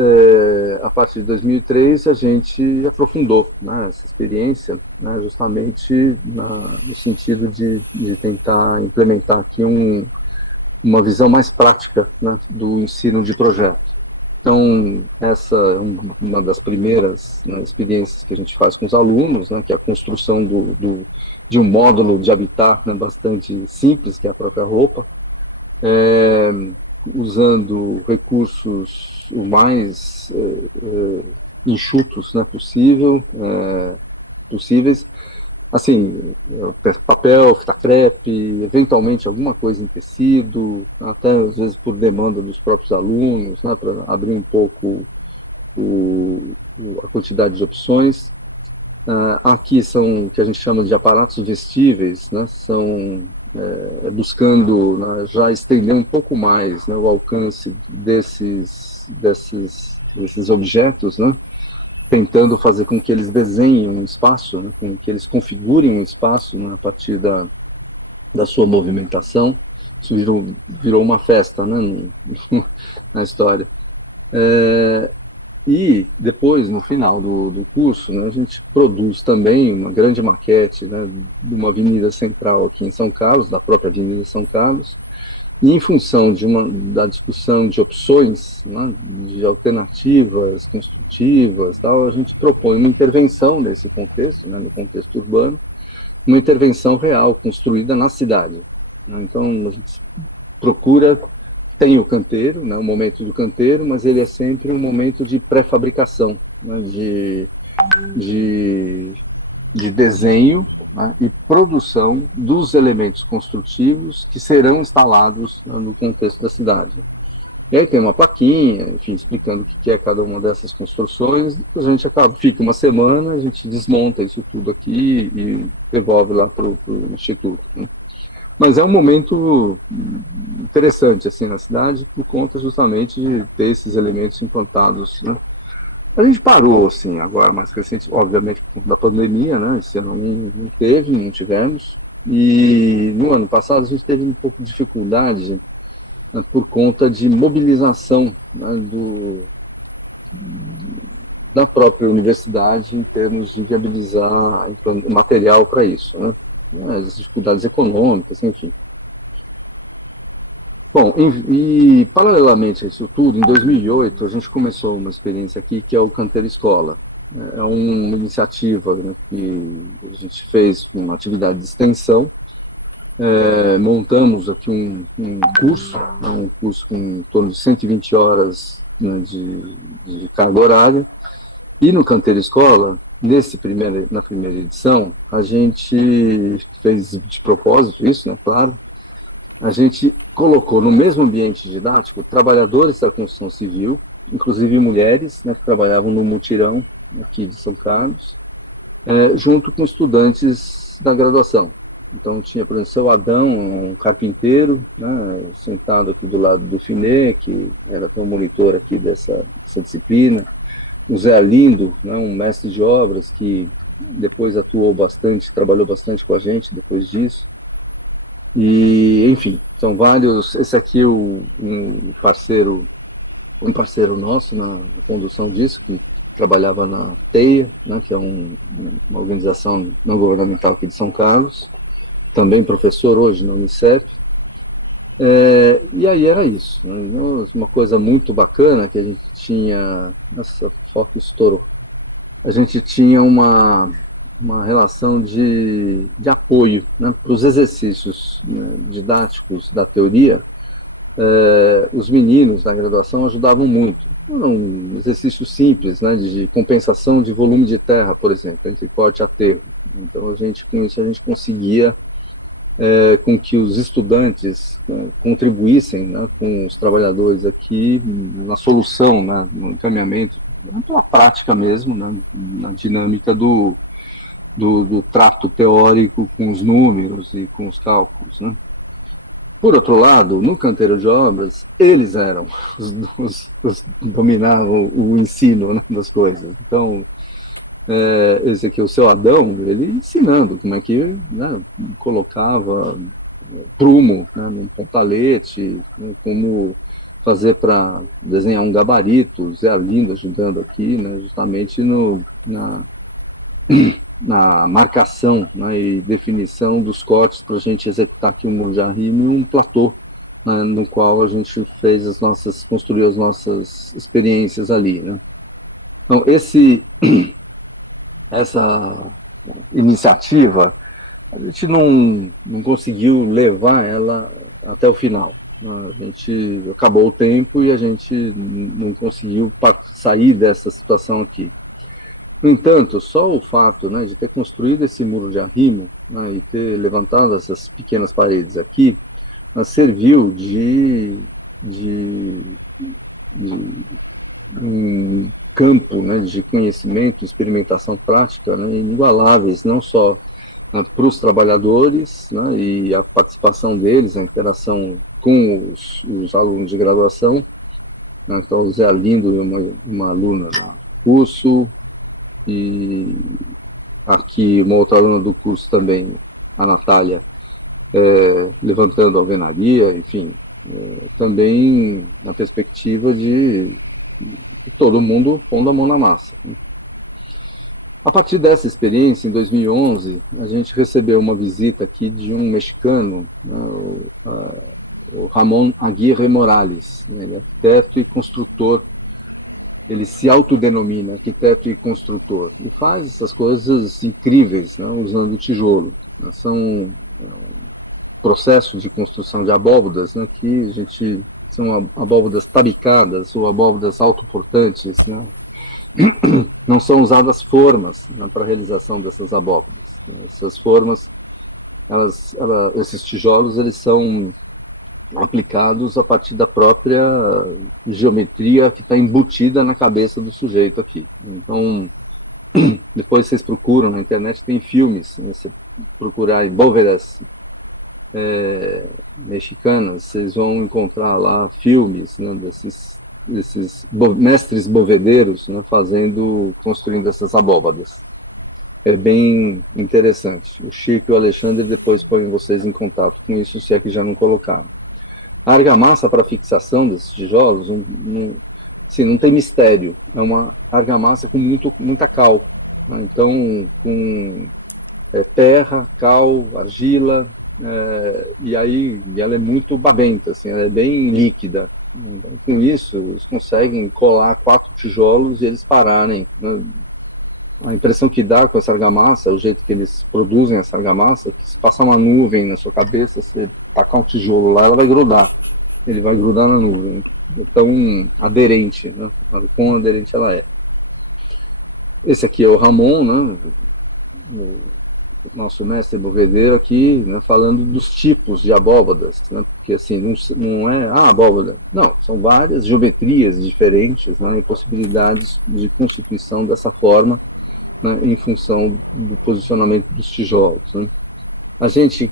a partir de 2003, a gente aprofundou, né, essa experiência, né, justamente no sentido de tentar implementar aqui uma visão mais prática, né, do ensino de projeto. Então, essa é uma das primeiras, né, experiências que a gente faz com os alunos, né, que é a construção de um módulo de habitat, né, bastante simples, que é a própria roupa, usando recursos o mais enxutos, né, possíveis, assim, papel, fita crepe, eventualmente alguma coisa em tecido, até às vezes por demanda dos próprios alunos, né, para abrir um pouco a quantidade de opções. Aqui são o que a gente chama de aparatos vestíveis, né, são buscando, né, já estender um pouco mais, né, o alcance desses objetos, né, tentando fazer com que eles desenhem um espaço, né, com que eles configurem um espaço, né, a partir da sua movimentação. Isso virou uma festa, né, na história. E depois, no final do curso, né, a gente produz também uma grande maquete, né, de uma avenida central aqui em São Carlos, da própria Avenida São Carlos, e em função da discussão de opções, né, de alternativas construtivas, tal, a gente propõe uma intervenção nesse contexto, né, no contexto urbano, uma intervenção real, construída na cidade. Então, a gente procura, tem o canteiro, né, o momento do canteiro, mas ele é sempre um momento de pré-fabricação, né, de desenho, né, e produção dos elementos construtivos que serão instalados, né, no contexto da cidade. E aí tem uma plaquinha, enfim, explicando o que é cada uma dessas construções. A gente fica uma semana, a gente desmonta isso tudo aqui e devolve lá para o Instituto, né. Mas é um momento interessante, assim, na cidade, por conta justamente de ter esses elementos implantados, né. A gente parou, assim, agora mais recente, obviamente por conta da pandemia, né, esse ano não tivemos, e no ano passado a gente teve um pouco de dificuldade, né, por conta de mobilização, né, da própria universidade em termos de viabilizar material para isso, né, as dificuldades econômicas, enfim. Bom, e paralelamente a isso tudo, em 2008 a gente começou uma experiência aqui que é o Canteiro Escola. É uma iniciativa, né, que a gente fez uma atividade de extensão. Montamos aqui um curso, né, um curso com em torno de 120 horas, né, de carga horária. E no Canteiro Escola, na primeira edição, a gente fez de propósito isso, né, claro. A gente colocou no mesmo ambiente didático trabalhadores da construção civil, inclusive mulheres, né, que trabalhavam no mutirão aqui de São Carlos, junto com estudantes da graduação. Então tinha, por exemplo, o seu Adão, um carpinteiro, né, sentado aqui do lado do Finê, que era o monitor aqui dessa disciplina. O Zé Arlindo, né, um mestre de obras que depois atuou bastante, trabalhou bastante com a gente depois disso. E, enfim, são vários. Esse aqui é um parceiro nosso na condução disso, que trabalhava na TEIA, né, que é uma organização não governamental aqui de São Carlos, também professor hoje na Unicef. E aí era isso, né, uma coisa muito bacana que a gente tinha. Nossa, a foto estourou. A gente tinha uma relação de apoio, né, para os exercícios, né, didáticos da teoria. Os meninos na graduação ajudavam muito. Um exercício simples, né, de compensação de volume de terra, por exemplo, entre corte e aterro. Então com isso a gente conseguia com que os estudantes, né, contribuíssem, né, com os trabalhadores aqui na solução, né, no encaminhamento, na prática mesmo, né, na dinâmica do trato teórico com os números e com os cálculos, né. Por outro lado, no canteiro de obras, eles eram os dominavam o ensino, né, das coisas. Então, esse aqui, o seu Adão, ele ensinando como é que, né, colocava prumo, né, num pontalete, como fazer para desenhar um gabarito. Zé Arlindo ajudando aqui, né, justamente na marcação, né, e definição dos cortes para a gente executar aqui um muro de arrimo e um platô, né, no qual a gente construiu as nossas experiências ali, né. Então essa iniciativa a gente não conseguiu levar ela até o final. A gente acabou o tempo e a gente não conseguiu sair dessa situação aqui. No entanto, só o fato, né, de ter construído esse muro de arrimo, né, e ter levantado essas pequenas paredes aqui, serviu de um campo, né, de conhecimento, experimentação prática, né, inigualáveis, não só, né, para os trabalhadores, né, e a participação deles, a interação com os alunos de graduação, né, que é o Zé Arlindo e uma aluna curso, e aqui uma outra aluna do curso também, a Natália, levantando a alvenaria, enfim, também na perspectiva de todo mundo pondo a mão na massa. A partir dessa experiência, em 2011, a gente recebeu uma visita aqui de um mexicano, né, o Ramon Aguirre Morales, né, ele é arquiteto e construtor. Ele se autodenomina arquiteto e construtor e faz essas coisas incríveis, né, usando tijolo. Né, são processos de construção de abóbodas, né, que a gente são abóbodas tabicadas ou abóbodas autoportantes, né. Não são usadas formas, né, para a realização dessas abóbodas. Essas formas, esses tijolos, eles são aplicados a partir da própria geometria que está embutida na cabeça do sujeito aqui. Então, depois vocês procuram na internet, tem filmes, né, se procurarem bóvedas mexicanas, vocês vão encontrar lá filmes, né, desses mestres bovedeiros, né, construindo essas abóbadas. É bem interessante. O Chico e o Alexandre depois põem vocês em contato com isso, se é que já não colocaram. A argamassa para fixação desses tijolos não tem mistério. É uma argamassa com muita cal. Né? Então, com terra, cal, argila, e ela é muito babenta, assim, ela é bem líquida. Então, com isso, eles conseguem colar 4 tijolos e eles pararem. Né? A impressão que dá com essa argamassa, o jeito que eles produzem essa argamassa, é que se passar uma nuvem na sua cabeça, você tacar um tijolo lá, ela vai grudar. Ele vai grudar na nuvem. Então, aderente, né? Quão aderente ela é. Esse aqui é o Ramon, né? O nosso mestre bovedeiro aqui, né? Falando dos tipos de abóbadas, né? Porque assim, não é abóbada. Não, são várias geometrias diferentes, né? E possibilidades de constituição dessa forma, né, em função do posicionamento dos tijolos. Né. A gente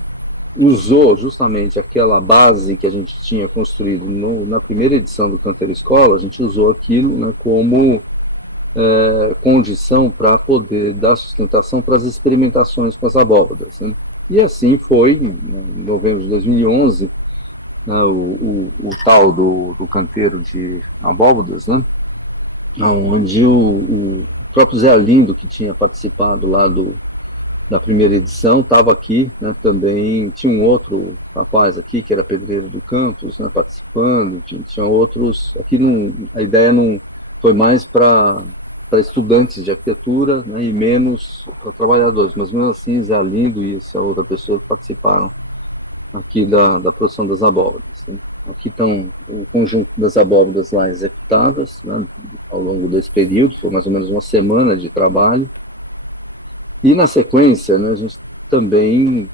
usou justamente aquela base que a gente tinha construído na primeira edição do Canteiro Escola, a gente usou aquilo, né, como condição para poder dar sustentação para as experimentações com as abóbadas. Né. E assim foi, em novembro de 2011, né, o tal do Canteiro de Abóbadas, né, onde o próprio Zé Arlindo, que tinha participado lá da primeira edição, estava aqui, né, também. Tinha um outro rapaz aqui, que era pedreiro do campus, né, participando, tinha outros. Aqui a ideia não foi mais para estudantes de arquitetura, né, e menos para trabalhadores, mas mesmo assim Zé Arlindo e essa outra pessoa participaram aqui da produção das abóbadas. Né. Aqui estão o conjunto das abóbadas lá executadas, né, ao longo desse período, foi mais ou menos uma semana de trabalho. E na sequência, né, a gente também,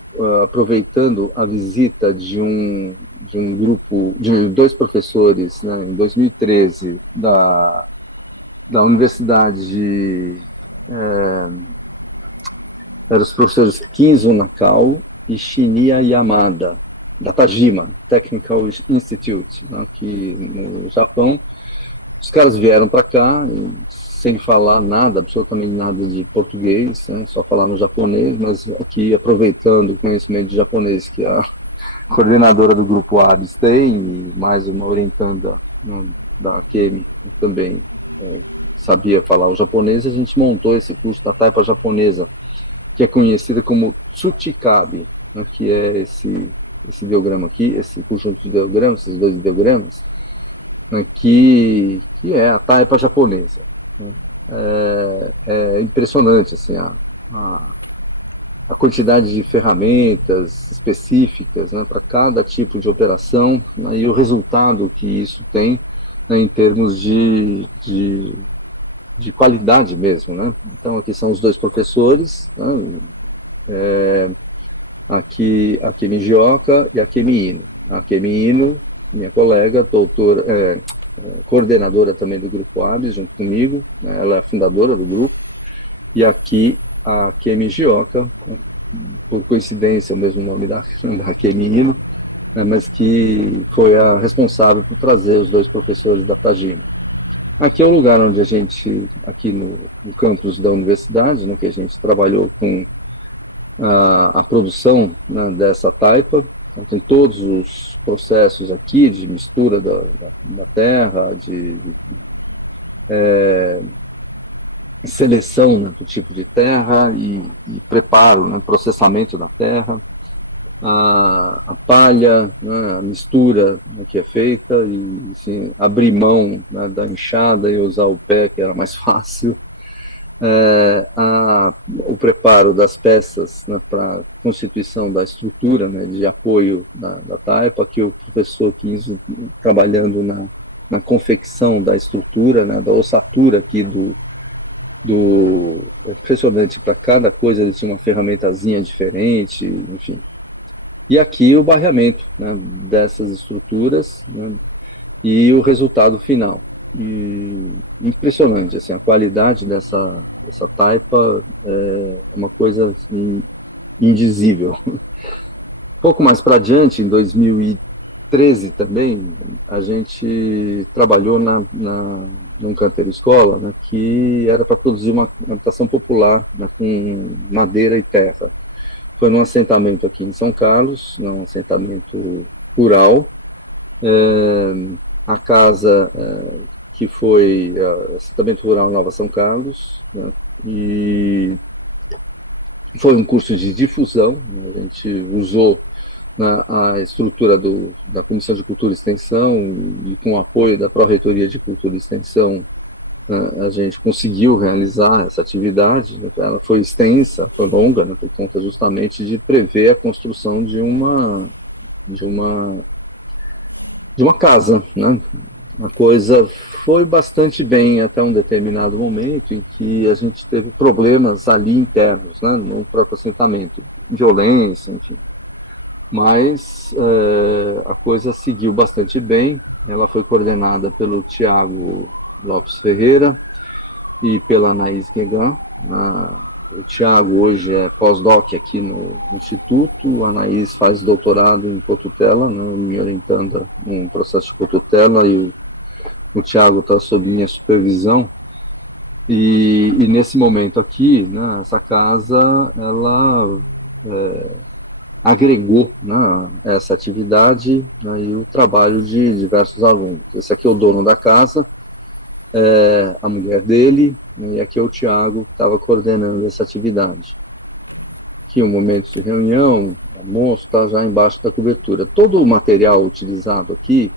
aproveitando a visita de um grupo, de 2 professores, né, em 2013, da Universidade de... eram os professores Kinzo Nakao e Shinya Yamada, da Tajima Technical Institute, aqui no Japão. Os caras vieram para cá sem falar nada, absolutamente nada de português, né, só falar no japonês, mas aqui aproveitando o conhecimento de japonês que a coordenadora do grupo ABS tem, e mais uma orientanda, né, que também sabia falar o japonês, a gente montou esse curso da taipa japonesa, que é conhecida como Tsuchikabe, né, que é esse ideograma aqui, esse conjunto de ideogramas, esses dois ideogramas, né, que é a taipa japonesa. É impressionante assim, a quantidade de ferramentas específicas, né, para cada tipo de operação, né, e o resultado que isso tem, né, em termos de qualidade mesmo, né? Então aqui são os dois professores, né, aqui a Kemi Gioka e a Kemi Ino. A Kemi Ino, minha colega, doutora, coordenadora também do grupo ABS, junto comigo, né, ela é a fundadora do grupo, e aqui a Kemi Gioka, por coincidência o mesmo nome da Kemi Ino, né, mas que foi a responsável por trazer os dois professores da Tajima. Aqui é o lugar onde a gente, aqui no campus da universidade, né, que a gente trabalhou com a produção, né, dessa taipa. Tem todos os processos aqui de mistura da terra, de seleção, né, do tipo de terra e preparo, né, processamento da terra, a palha, né, a mistura, né, que é feita, e assim, abrir mão, né, da enxada e usar o pé, que era mais fácil. O preparo das peças, né, para constituição da estrutura, né, de apoio da taipa, que o professor quis trabalhando na confecção da estrutura, né, da ossatura aqui impressionante, para cada coisa ele tinha uma ferramentazinha diferente, enfim. E aqui o barreamento, né, dessas estruturas, né, e o resultado final. E impressionante, assim, a qualidade dessa taipa é uma coisa assim, indizível. Pouco mais para adiante, em 2013 também, a gente trabalhou num canteiro escola, né, que era para produzir uma habitação popular, né, com madeira e terra. Foi num assentamento aqui em São Carlos, um assentamento rural. A casa que foi assentamento rural Nova São Carlos, né, e foi um curso de difusão, né, a gente usou a estrutura da Comissão de Cultura e Extensão, e com o apoio da Pró-Reitoria de Cultura e Extensão, né, a gente conseguiu realizar essa atividade. Ela foi extensa, foi longa, né, por conta justamente de prever a construção de uma casa, né. A coisa foi bastante bem até um determinado momento em que a gente teve problemas ali internos, né, no próprio assentamento, violência, enfim. Mas a coisa seguiu bastante bem. Ela foi coordenada pelo Thiago Lopes Ferreira e pela Anaís Guegan. O Thiago hoje é pós-doc aqui no Instituto, a Anaís faz doutorado em cotutela, né, me orientando um processo de cotutela, e o Thiago está sob minha supervisão. E nesse momento aqui, né, essa casa, ela agregou, né, essa atividade, né, e o trabalho de diversos alunos. Esse aqui é o dono da casa, a mulher dele, e aqui é o Thiago, que estava coordenando essa atividade. Aqui o momento de reunião, o almoço está já embaixo da cobertura. Todo o material utilizado aqui,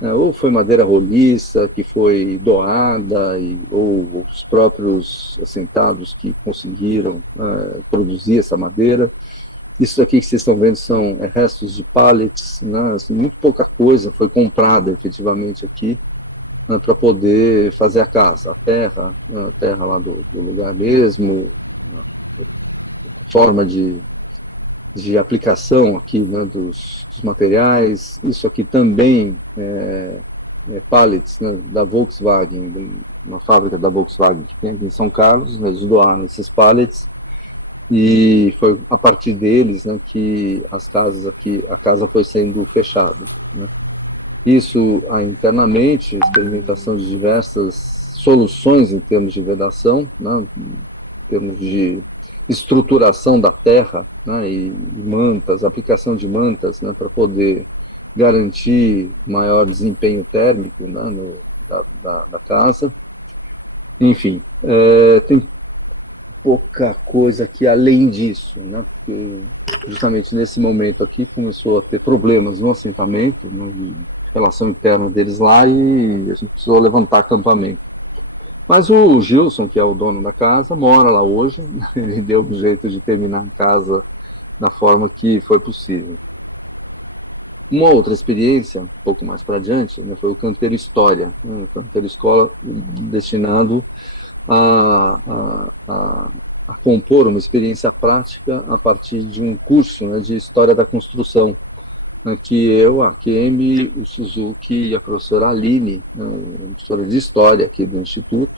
né, ou foi madeira roliça que foi doada, ou os próprios assentados que conseguiram produzir essa madeira. Isso aqui que vocês estão vendo são restos de pallets, né, assim, muito pouca coisa foi comprada efetivamente aqui, né, para poder fazer a casa. A terra lá do lugar mesmo, forma de aplicação aqui, né, dos materiais. Isso aqui também é pallets, né, da Volkswagen, uma fábrica da Volkswagen que tem aqui em São Carlos. Eles doaram esses pallets e foi a partir deles, né, que a casa foi sendo fechada, né. Isso internamente, experimentação de diversas soluções em termos de vedação, né, em termos de estruturação da terra, né, e mantas, aplicação de mantas, né, para poder garantir maior desempenho térmico, né, da casa. Enfim, tem pouca coisa aqui além disso, né, porque justamente nesse momento aqui começou a ter problemas no assentamento, né, de relação interna deles lá, e a gente precisou levantar acampamento. Mas o Gilson, que é o dono da casa, mora lá hoje. Ele deu um jeito de terminar a casa da forma que foi possível. Uma outra experiência, um pouco mais para adiante, né, foi o Canteiro História, né, o Canteiro Escola destinado a compor uma experiência prática a partir de um curso, né, de História da Construção, né, que eu, a Kemi, o Suzuki e a professora Aline, né, professora de História aqui do Instituto,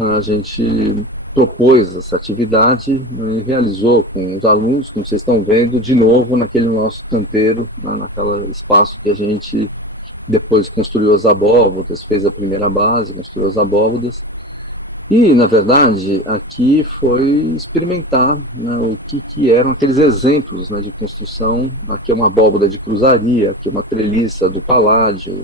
a gente propôs essa atividade, né, e realizou com os alunos, como vocês estão vendo, de novo naquele nosso canteiro, né, naquele espaço que a gente depois construiu as abóbodas, fez a primeira base, construiu as abóbodas. E, na verdade, aqui foi experimentar, né, o que eram aqueles exemplos, né, de construção. Aqui é uma abóboda de cruzaria, aqui é uma treliça do paládio,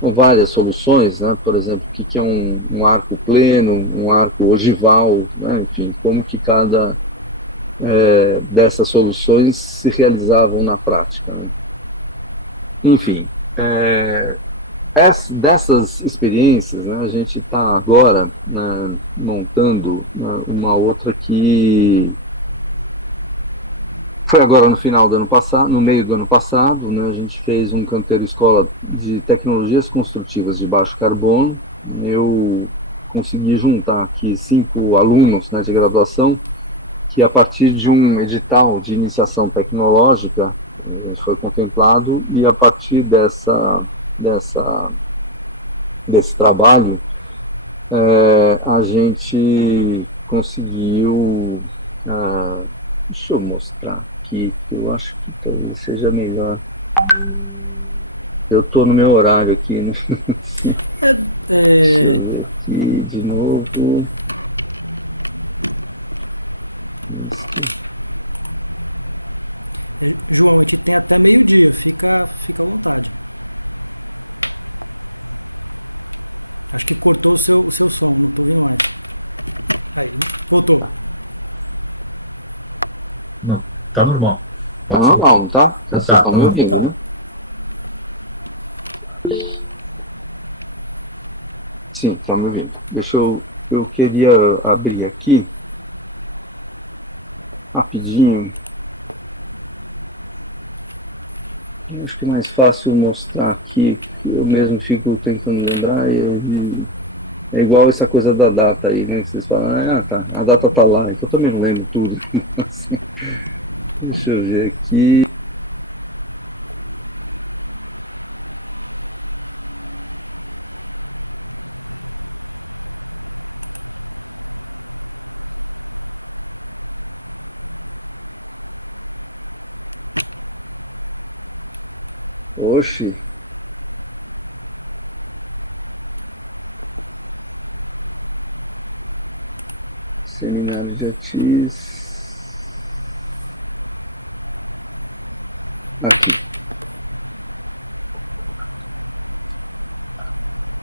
com várias soluções, né, por exemplo, o que é um arco pleno, um arco ogival, né, enfim, como que cada dessas soluções se realizavam na prática, né. Enfim, dessas experiências, né, a gente está agora, né, montando, né, uma outra que foi agora no final do ano passado, no meio do ano passado, né, a gente fez um canteiro escola de tecnologias construtivas de baixo carbono. Eu consegui juntar aqui 5 alunos, né, de graduação, que a partir de um edital de iniciação tecnológica a gente foi contemplado, e a partir desse trabalho, a gente conseguiu, deixa eu mostrar aqui, que eu acho que talvez seja melhor. Eu estou no meu horário aqui, né? Deixa eu ver aqui de novo. João, a gente tem até meio-dia, fica à vontade. Acho que cortou o seu som, não estou ouvindo mais. Aí, voltou. Não, tá normal. Tá normal, não tá? Vocês estão me ouvindo, tá, né? Sim, tá me ouvindo. Eu queria abrir aqui rapidinho. Acho que é mais fácil mostrar aqui, que eu mesmo fico tentando lembrar, é igual essa coisa da data aí, né? Que vocês falam, tá, a data tá lá, é que eu também não lembro tudo. Assim, deixa eu ver aqui. Oxi. Seminário de Atis. Aqui.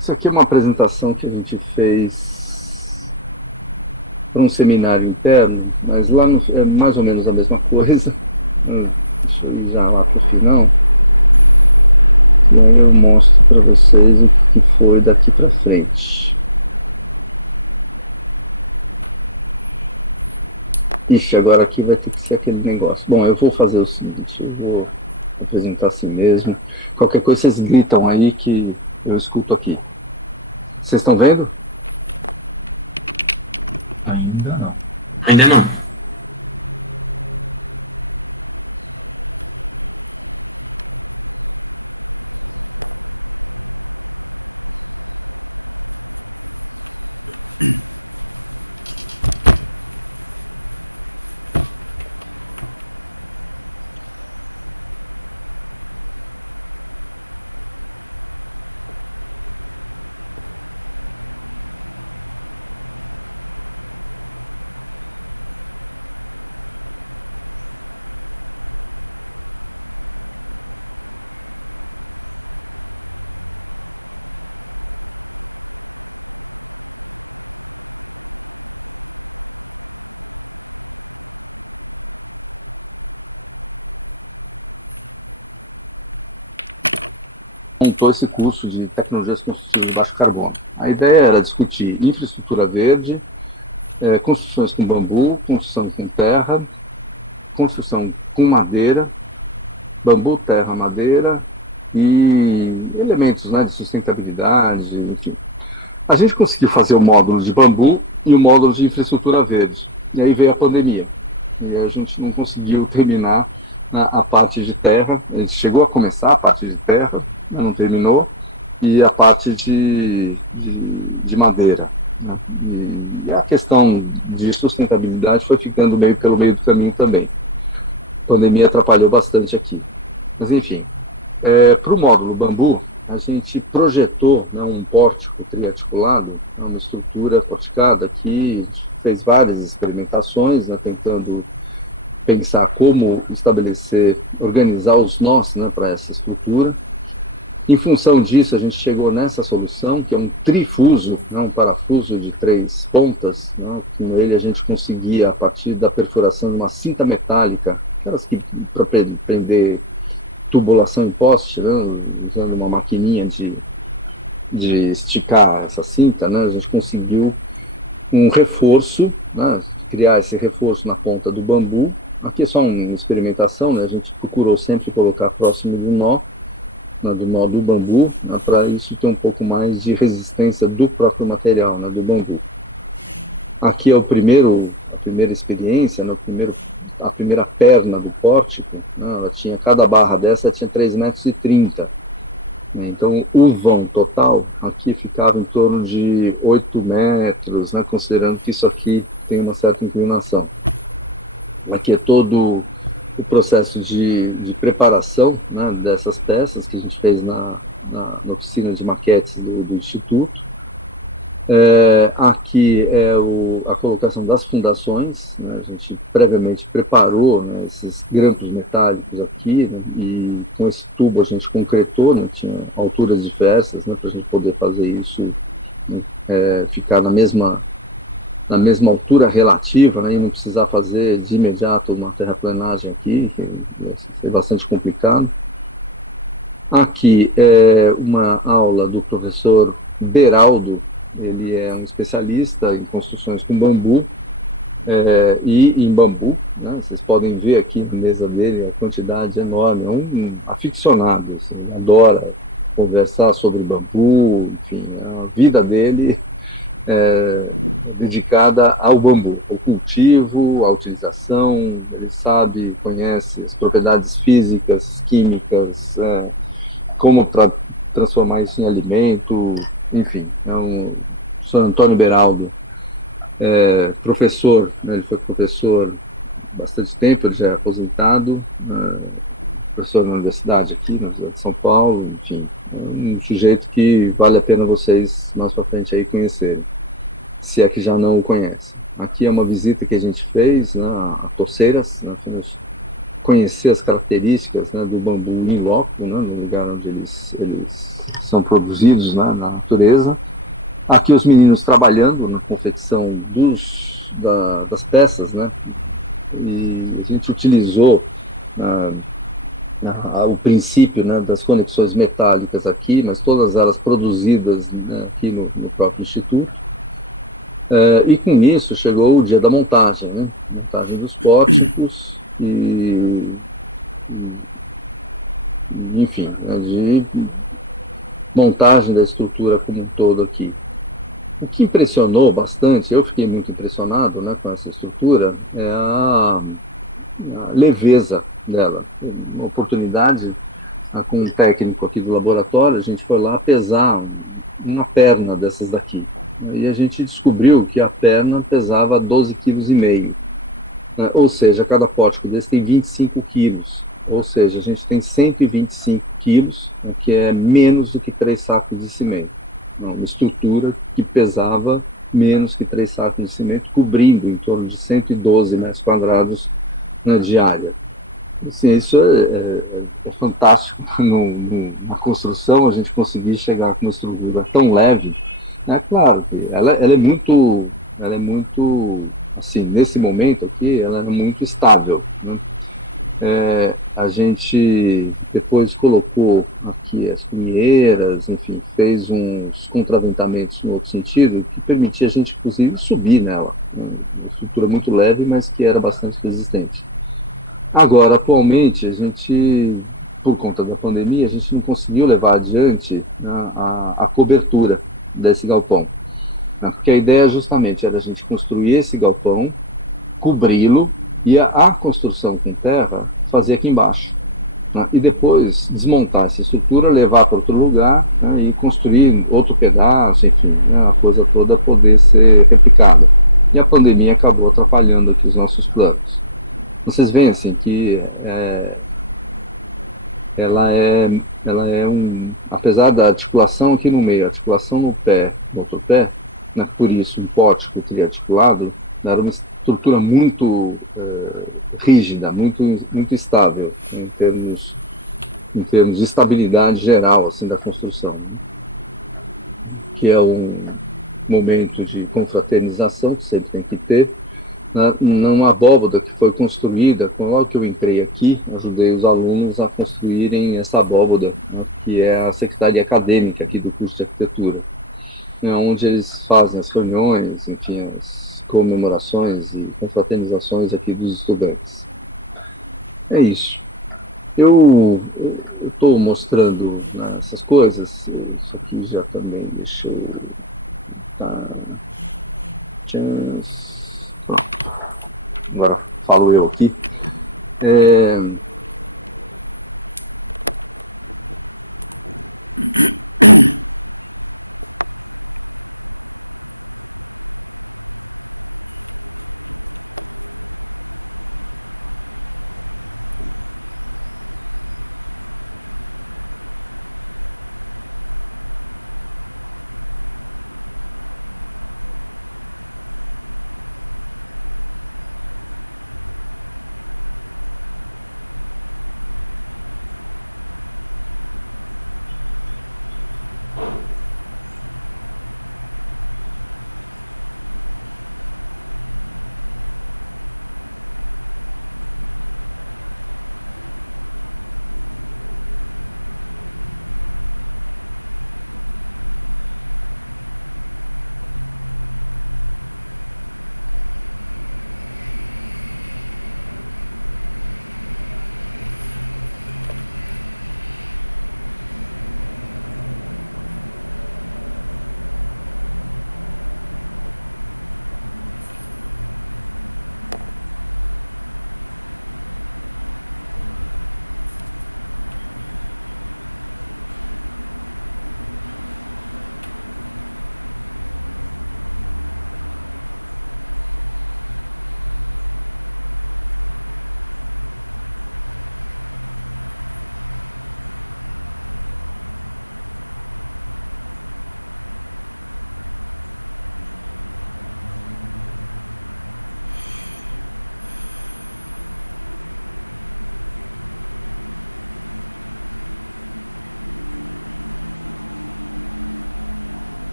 Isso aqui é uma apresentação que a gente fez para um seminário interno, mas lá é mais ou menos a mesma coisa. Deixa eu ir já lá para o final. E aí eu mostro para vocês o que foi daqui para frente. Ixi, agora aqui vai ter que ser aquele negócio. Bom, eu vou fazer o seguinte, eu vou apresentar assim mesmo. Qualquer coisa vocês gritam aí que eu escuto aqui. Vocês estão vendo? Ainda não. Ainda não. montou esse curso de tecnologias construtivas de baixo carbono. A ideia era discutir infraestrutura verde, construções com bambu, construção com terra, construção com madeira, bambu, terra, madeira e elementos, né, de sustentabilidade, enfim. A gente conseguiu fazer o módulo de bambu e o módulo de infraestrutura verde. E aí veio a pandemia. E a gente não conseguiu terminar a parte de terra. A gente chegou a começar a parte de terra, não terminou, e a parte de madeira. Né? E a questão de sustentabilidade foi ficando pelo meio do caminho também. A pandemia atrapalhou bastante aqui. Mas enfim, para o módulo bambu, a gente projetou, né, um pórtico triarticulado, uma estrutura porticada que fez várias experimentações, né, tentando pensar como estabelecer, organizar os nós, né, para essa estrutura. Em função disso, a gente chegou nessa solução, que é um trifuso, né, um parafuso de 3 pontas, né, que nele a gente conseguia, a partir da perfuração de uma cinta metálica, aquelas que para prender tubulação em poste, né, usando uma maquininha de esticar essa cinta, né, a gente conseguiu um reforço, né, criar esse reforço na ponta do bambu. Aqui é só uma experimentação, né, a gente procurou sempre colocar próximo do nó, né, do nó do bambu, né, para isso ter um pouco mais de resistência do próprio material, né, do bambu. Aqui é a primeira experiência, né, a primeira perna do pórtico, né, ela tinha, cada barra dessa tinha 3,30 metros. Então o vão total aqui ficava em torno de 8 metros, né, considerando que isso aqui tem uma certa inclinação. Aqui é todo o processo de preparação, né, dessas peças que a gente fez na oficina de maquetes do Instituto. Aqui é a colocação das fundações, né, a gente previamente preparou, né, esses grampos metálicos aqui, né, e com esse tubo a gente concretou, né, tinha alturas diversas, né, para a gente poder fazer isso, né, ficar na mesma altura relativa, né, e não precisar fazer de imediato uma terraplenagem aqui, que é bastante complicado. Aqui é uma aula do professor Beraldo. Ele é um especialista em construções com bambu e em bambu, né? Vocês podem ver aqui na mesa dele a quantidade enorme, é um aficionado, assim, adora conversar sobre bambu, enfim, a vida dele é dedicada ao bambu, ao cultivo, à utilização. Ele sabe, conhece as propriedades físicas, químicas, como transformar isso em alimento, enfim, é o professor Antônio Beraldo, professor, né, ele foi professor há bastante tempo, ele já é aposentado, professor na universidade aqui, na cidade de São Paulo, enfim, é um sujeito que vale a pena vocês mais para frente aí conhecerem, se é que já não o conhecem. Aqui é uma visita que a gente fez, né, a Toceiras, né, conhecer as características, né, do bambu em loco, né, no lugar onde eles são produzidos, né, na natureza. Aqui os meninos trabalhando na confecção das peças, né, e a gente utilizou o princípio, né, das conexões metálicas aqui, mas todas elas produzidas, né, aqui no próprio Instituto. E com isso chegou o dia da montagem, né, montagem dos pórticos enfim, né, de montagem da estrutura como um todo aqui. O que impressionou bastante, eu fiquei muito impressionado, né, com essa estrutura, é a leveza dela. Uma oportunidade, né, com um técnico aqui do laboratório, a gente foi lá pesar uma perna dessas daqui. E a gente descobriu que a perna pesava 12,5 kg. Né, ou seja, cada pórtico desse tem 25 quilos. Ou seja, a gente tem 125 quilos, o que é menos do que 3 sacos de cimento. Uma estrutura que pesava menos que 3 sacos de cimento, cobrindo em torno de 112 metros quadrados de área. Assim, isso é fantástico. Na construção, a gente conseguir chegar com uma estrutura tão leve. Né? Claro que ela é muito, assim, nesse momento aqui, ela é muito estável, né? a gente depois colocou aqui as cunheiras, enfim, fez uns contraventamentos no outro sentido, que permitia a gente, inclusive, subir nela. Uma estrutura muito leve, mas que era bastante resistente. Agora, atualmente, a gente, por conta da pandemia, a gente não conseguiu levar adiante, né, a cobertura desse galpão. Né, porque a ideia justamente era a gente construir esse galpão, cobri-lo, e a construção com terra fazer aqui embaixo. Né, e depois desmontar essa estrutura, levar para outro lugar, né, e construir outro pedaço, enfim, né, a coisa toda poder ser replicada. E a pandemia acabou atrapalhando aqui os nossos planos. Vocês veem assim que ela é apesar da articulação aqui no meio, a articulação no pé, no outro pé, né, por isso um pórtico triarticulado, era uma estrutura muito rígida, muito estável em termos de estabilidade geral assim da construção, que é um momento de confraternização que sempre tem que ter. Numa abóboda que foi construída, quando eu entrei aqui, ajudei os alunos a construírem essa abóboda, né, que é a secretaria acadêmica aqui do curso de arquitetura, né, onde eles fazem as reuniões, enfim, as comemorações e confraternizações aqui dos estudantes. É isso. Eu estou mostrando, né, essas coisas, isso aqui já também deixa eu... Pronto. Agora falo eu aqui.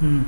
Hum.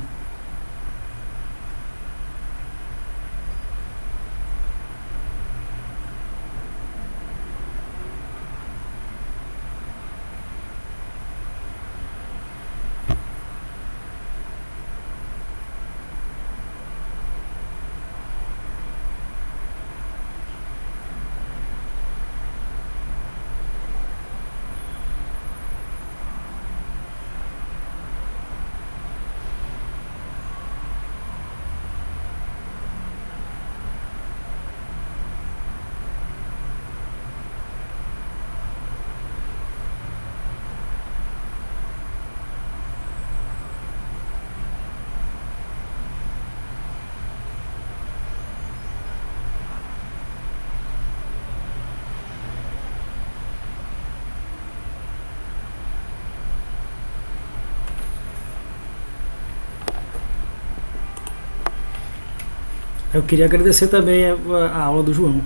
Eu queria agradecer também a aula do João.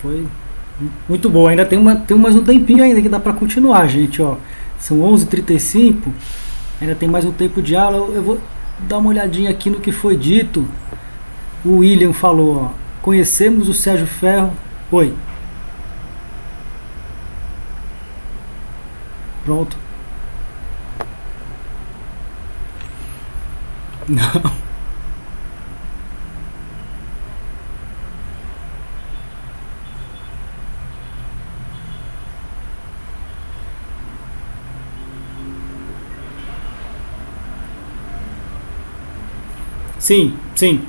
Foi muito boa. Ainda tem mais um tempinho ainda que dá para continuar, gente. Ó. São 11h35. Ainda tem mais um tempo de aula. Eu vou dar uma olhadinha aqui no que foi dito. O William falou, ó, conhecemos o Sérgio Ferro. Oi. Pronto. Não. Sim, sim.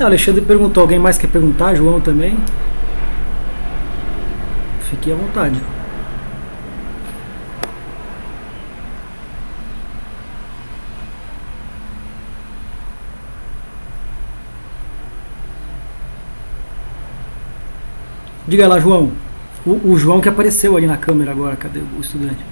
O Alexandre perguntou, alguém mais quer perguntar? João também? Fique à vontade. Diga lá, João. O João que apareceu ali na câmera agora. Cadê o estudante?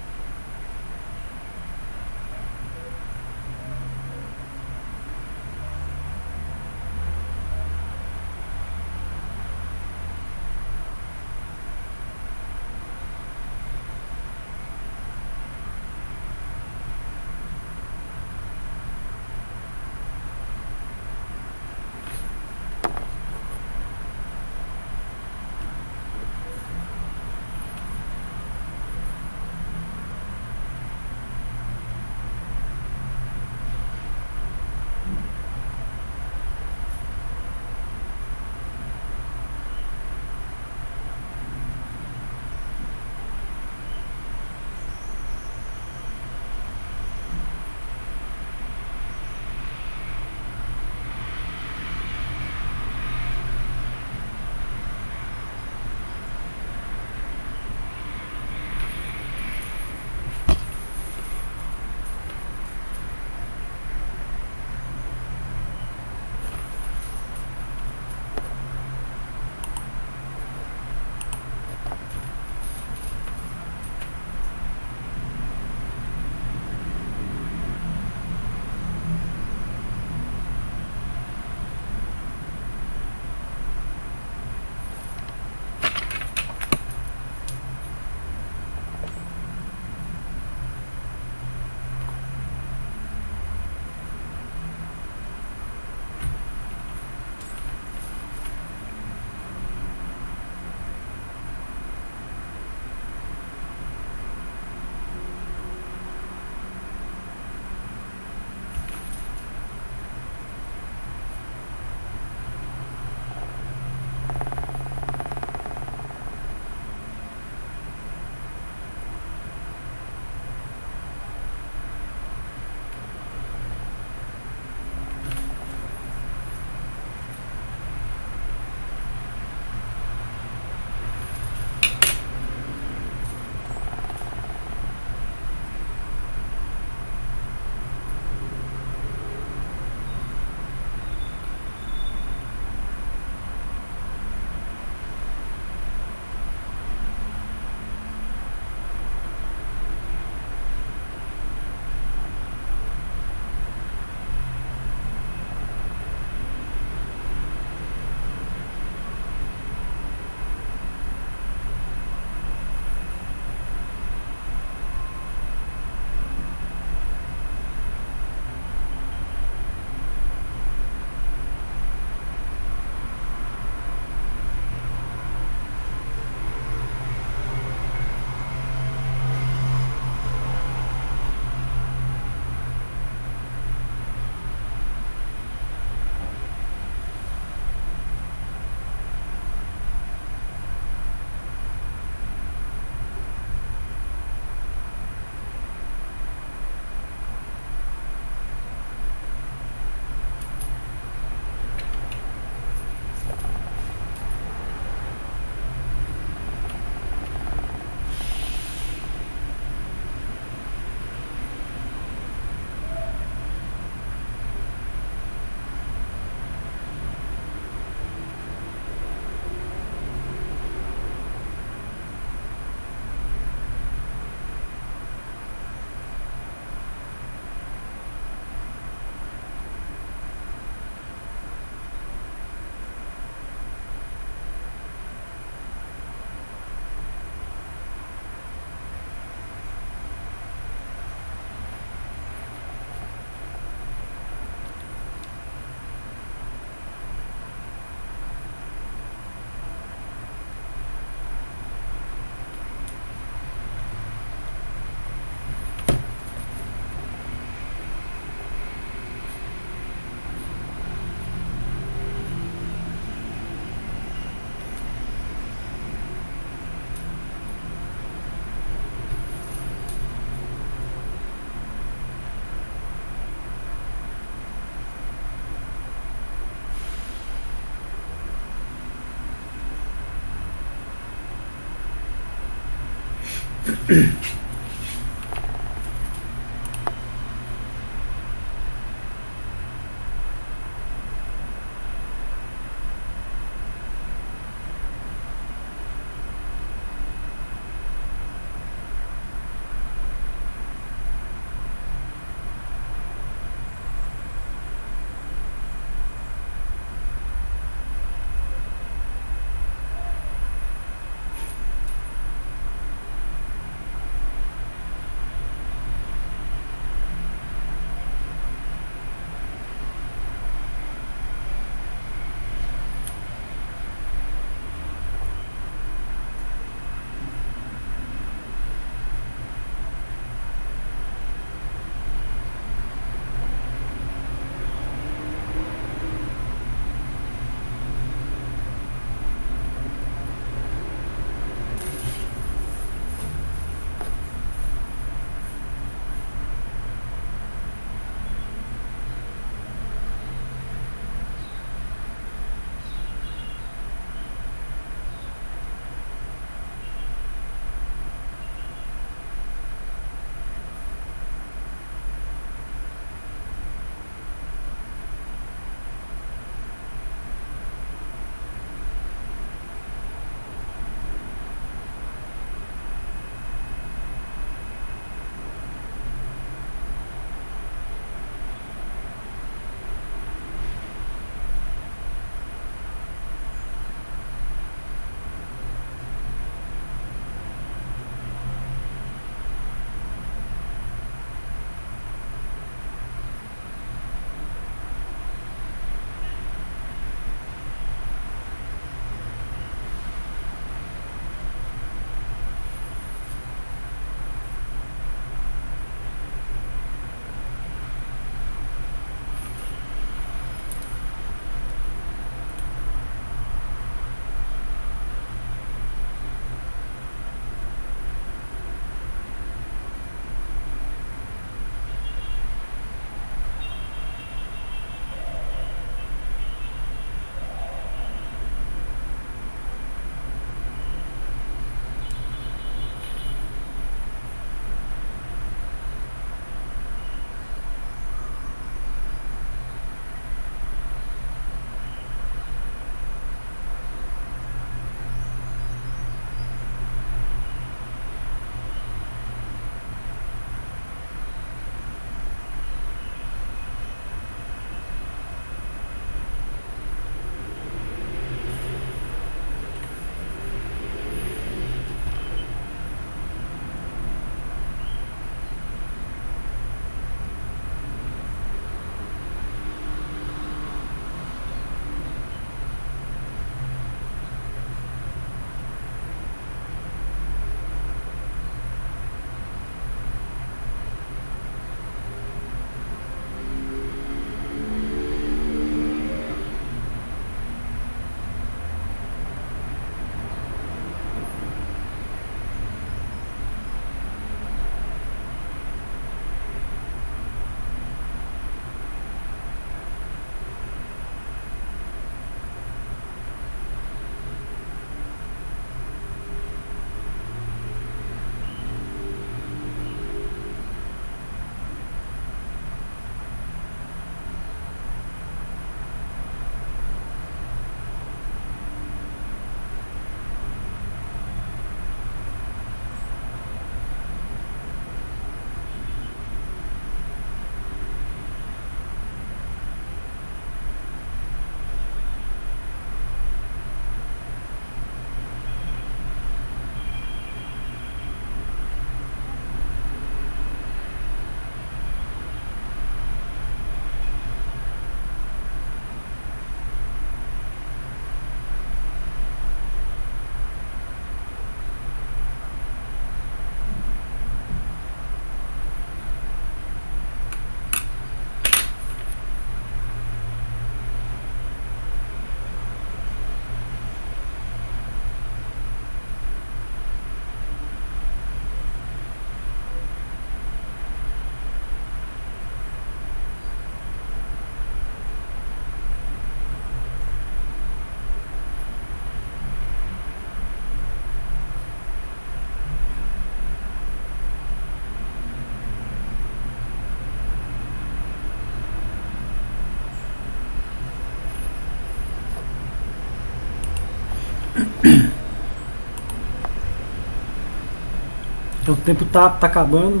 Então o tempo tá acabando.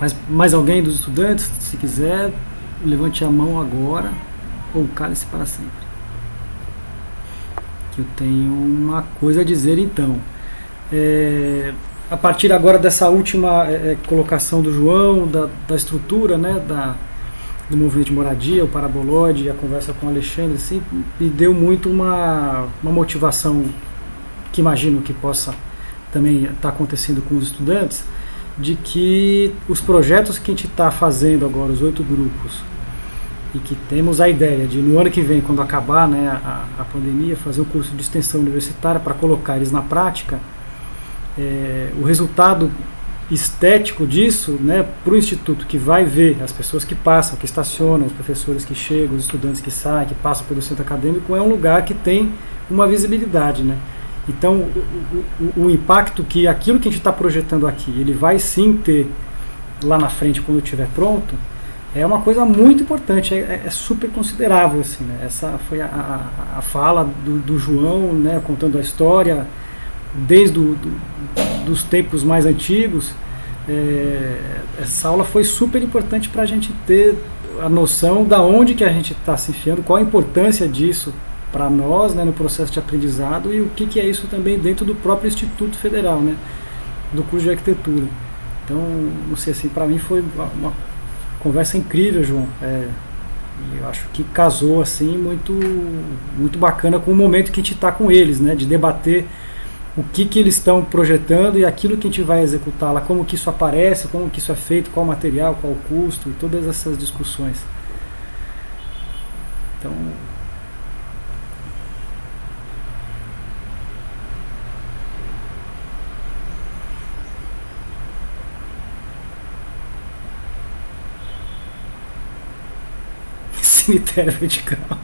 Mas mais alguém dos estudantes, se quiser, levante a mão agora ou cale-se para sempre. Que eu tenho uma coisa a dizer então. A partir agora dessa última colocação do João, da estrutura, né, do movimento de moradia, o Parabolode, a conversa com o Alexandre, assim, me deu muito uma motivação que imagino que possa também estar acontecendo com os estudantes, de que os projetos que a gente está fazendo agora, os 8 grupos, e que temos a ideia de, no ano que vem, quando acabar, né, a pandemia, fazer um curso de extensão universitária para colocar eles na prática, o resultado estético disso, né, para o Instituto, que vai ver as pessoas que passam, que estacionam, os professores que chegam, os estudantes que saem, que passam pelo centro acadêmico, é um lugar que tem uma visibilidade, né? Então, o impacto que aquilo que a gente está projetando aqui, ele vai sim ter lá na frente, quando estiver pronto, é uma coisa muito importante, é super considerável, assim, né? Essa foi a fala do João, né, contando a história desde dos tempos mais antigos. Essa aula foi super importante para a gente ter a noção da onde que a gente está se enfiando, qual a importância disso para nós, né, no processo de aprendizado, e o que é isso também dentro do próprio Instituto Federal, né, do curso de arquitetura. Então, não sei, assim, para mim foi uma conversa incrível, João. Eu acho que casou assim muito, muito bacana com o momento que a gente está com eles, né, de debater o que eles estão projetando e aquilo que a gente vai executar lá, como que isso aparece, como que isso é feito, qual material, qual o custo, todas essas discussões. Então, cemitério vertical.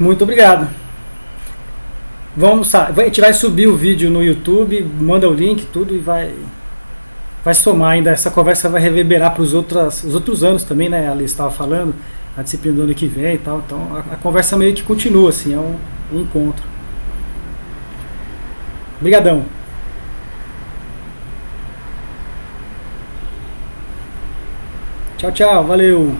Muito obrigado. Vamos, a gente vai subir o vídeo no YouTube, manda o link, tudo, e vai somar ainda. Essa conversa vai reverberar para os outros anos também, né? Ali estava falando, a disciplina do ano que vem e tal. Então a conversa meio que continua, assim, é um encontro. Obrigadão. Tchau, tchau, valeu.